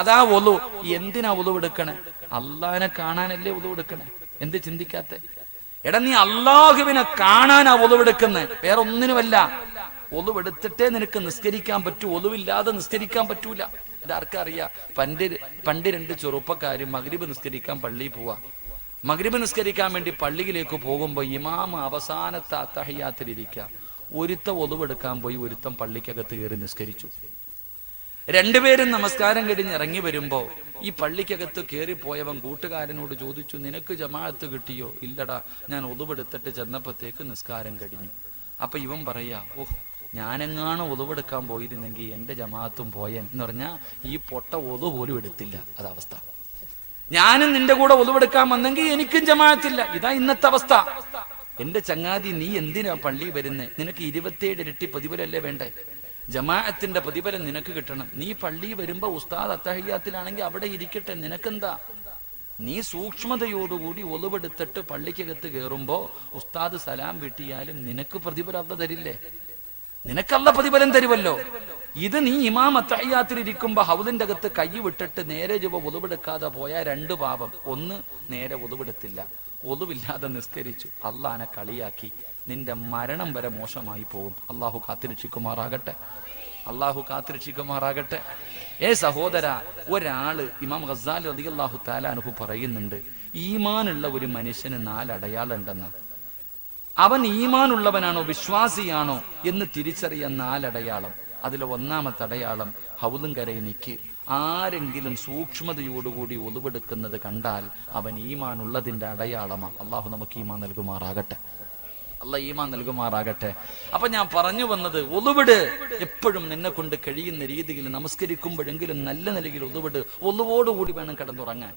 അതാ ഒളു. എന്തിനാ ഒളിവെടുക്കണേ? അള്ളാഹിനെ കാണാനല്ലേ ഒളിവെടുക്കണേ? എന്ത് ചിന്തിക്കാത്ത? എടാ, നീ അള്ളാഹുവിനെ കാണാനാ ഒളിവെടുക്കുന്നേ, വേറെ ഒന്നിനുമല്ല. ഒളിവെടുത്തിട്ടേ നിനക്ക് നിസ്കരിക്കാൻ പറ്റൂ, ഒളിവില്ലാതെ നിസ്കരിക്കാൻ പറ്റൂല. ഇതാർക്കറിയാം? പണ്ട് 2 ചെറുപ്പക്കാരും മഗ്രിബ് നിസ്കരിക്കാൻ പള്ളിയിൽ പോവാ. മഗ്രിബ് നിസ്കരിക്കാൻ വേണ്ടി പള്ളിയിലേക്ക് പോകുമ്പോൾ ഇമാം അവസാനത്തെ അത്തഹിയ്യാത്തിലിരിക്കുക. ഒരുത്ത ഒളിവെടുക്കാൻ പോയി, ഒരുത്തൻ പള്ളിക്കകത്ത് കയറി നിസ്കരിച്ചു. 2 പേരും നമസ്കാരം കഴിഞ്ഞ് ഇറങ്ങി വരുമ്പോ ഈ പള്ളിക്കകത്ത് കയറിപ്പോയവൻ കൂട്ടുകാരനോട് ചോദിച്ചു, നിനക്ക് ജമാഅത്ത് കിട്ടിയോ? ഇല്ലടാ, ഞാൻ ഒളിവെടുത്തിട്ട് ചെന്നപ്പോഴത്തേക്ക് നിസ്കാരം കഴിഞ്ഞു. അപ്പൊ ഇവൻ പറയാ, ഞാനെങ്ങാണ് ഒളിവെടുക്കാൻ പോയിരുന്നെങ്കിൽ എന്റെ ജമാഅത്തും പോയൻ എന്ന് പറഞ്ഞാ ഈ പൊട്ട ഒളു പോലും എടുത്തില്ല. അതവസ്ഥ. ഞാനും നിന്റെ കൂടെ ഒളിവെടുക്കാൻ വന്നെങ്കിൽ എനിക്കും ജമാഅത്തില്ല. ഇതാ ഇന്നത്തെ അവസ്ഥ. എന്റെ ചങ്ങാതി, നീ എന്തിനാ പള്ളി വരുന്നേ? നിനക്ക് 27 ഇരട്ടി പ്രതിഫലല്ലേ വേണ്ടേ? ജമാഅത്തിന്റെ പ്രതിഫലം നിനക്ക് കിട്ടണം. നീ പള്ളി വരുമ്പോ ഉസ്താദ് അത്തഹിയ്യാത്തിലാണെങ്കിൽ അവിടെ ഇരിക്കട്ടെ, നിനക്കെന്താ? നീ സൂക്ഷ്മതയോടുകൂടി ഒളിവെടുത്തിട്ട് പള്ളിക്കകത്ത് കയറുമ്പോ ഉസ്താദ് സലാം വീട്ടിയാലും നിനക്ക് പ്രതിഫലം അല്ല തരില്ലേ? നിനക്കല്ല പ്രതിഫലം തരുമല്ലോ. ഇത് നീ ഇമാം അത്തഹിയ്യാത്തിൽ ഇരിക്കുമ്പോ ഹൗദിന്റെ അകത്ത് കൈ വിട്ടിട്ട് നേരെ ചുവ ഒളിവെടുക്കാതെ പോയാൽ 2 പാപം. ഒന്ന്, നേരെ ഒളിവെടുത്തില്ല, ഒളിവില്ലാതെ നിസ്കരിച്ചു, അള്ളാനെ കളിയാക്കി, നിന്റെ മരണം വരെ മോശമായി പോകും. അള്ളാഹു കാത്തിരക്ഷിക്കുമാറാകട്ടെ, അള്ളാഹു കാത്തിരക്ഷിക്കുമാറാകട്ടെ. സഹോദര, ഒരാള് ഇമാം ഗസാലി റളിയല്ലാഹു തആല അൻഹു പറയുന്നുണ്ട്, ഈമാനുള്ള ഒരു മനുഷ്യന് 4 അടയാളം ഉണ്ടെന്ന. അവൻ ഈമാനുള്ളവനാണോ വിശ്വാസിയാണോ എന്ന് തിരിച്ചറിയാൻ 4 അടയാളം. അതിലെ 1ാമത്തെ അടയാളം ഹൗദും കരയിൽ നിൽക്ക്. ആരെങ്കിലും സൂക്ഷ്മതയോടുകൂടി ഒളിവെടുക്കുന്നത് കണ്ടാൽ അവൻ ഈമാൻ ഉള്ളതിന്റെ അടയാളമാണ്. അള്ളാഹു നമുക്ക് ഈമാൻ നൽകുമാറാകട്ടെ. അള്ളാഹ് ഈമാൻ നൽകുമാറാകട്ടെ. അപ്പൊ ഞാൻ പറഞ്ഞു വന്നത്, ഒളിവിട് എപ്പോഴും നിന്നെ കൊണ്ട് കഴിയുന്ന രീതിയിൽ നമസ്കരിക്കുമ്പോഴെങ്കിലും നല്ല നിലയിൽ ഒളിവിട്. ഒളിവോടുകൂടി വേണം കിടന്നുറങ്ങാൻ.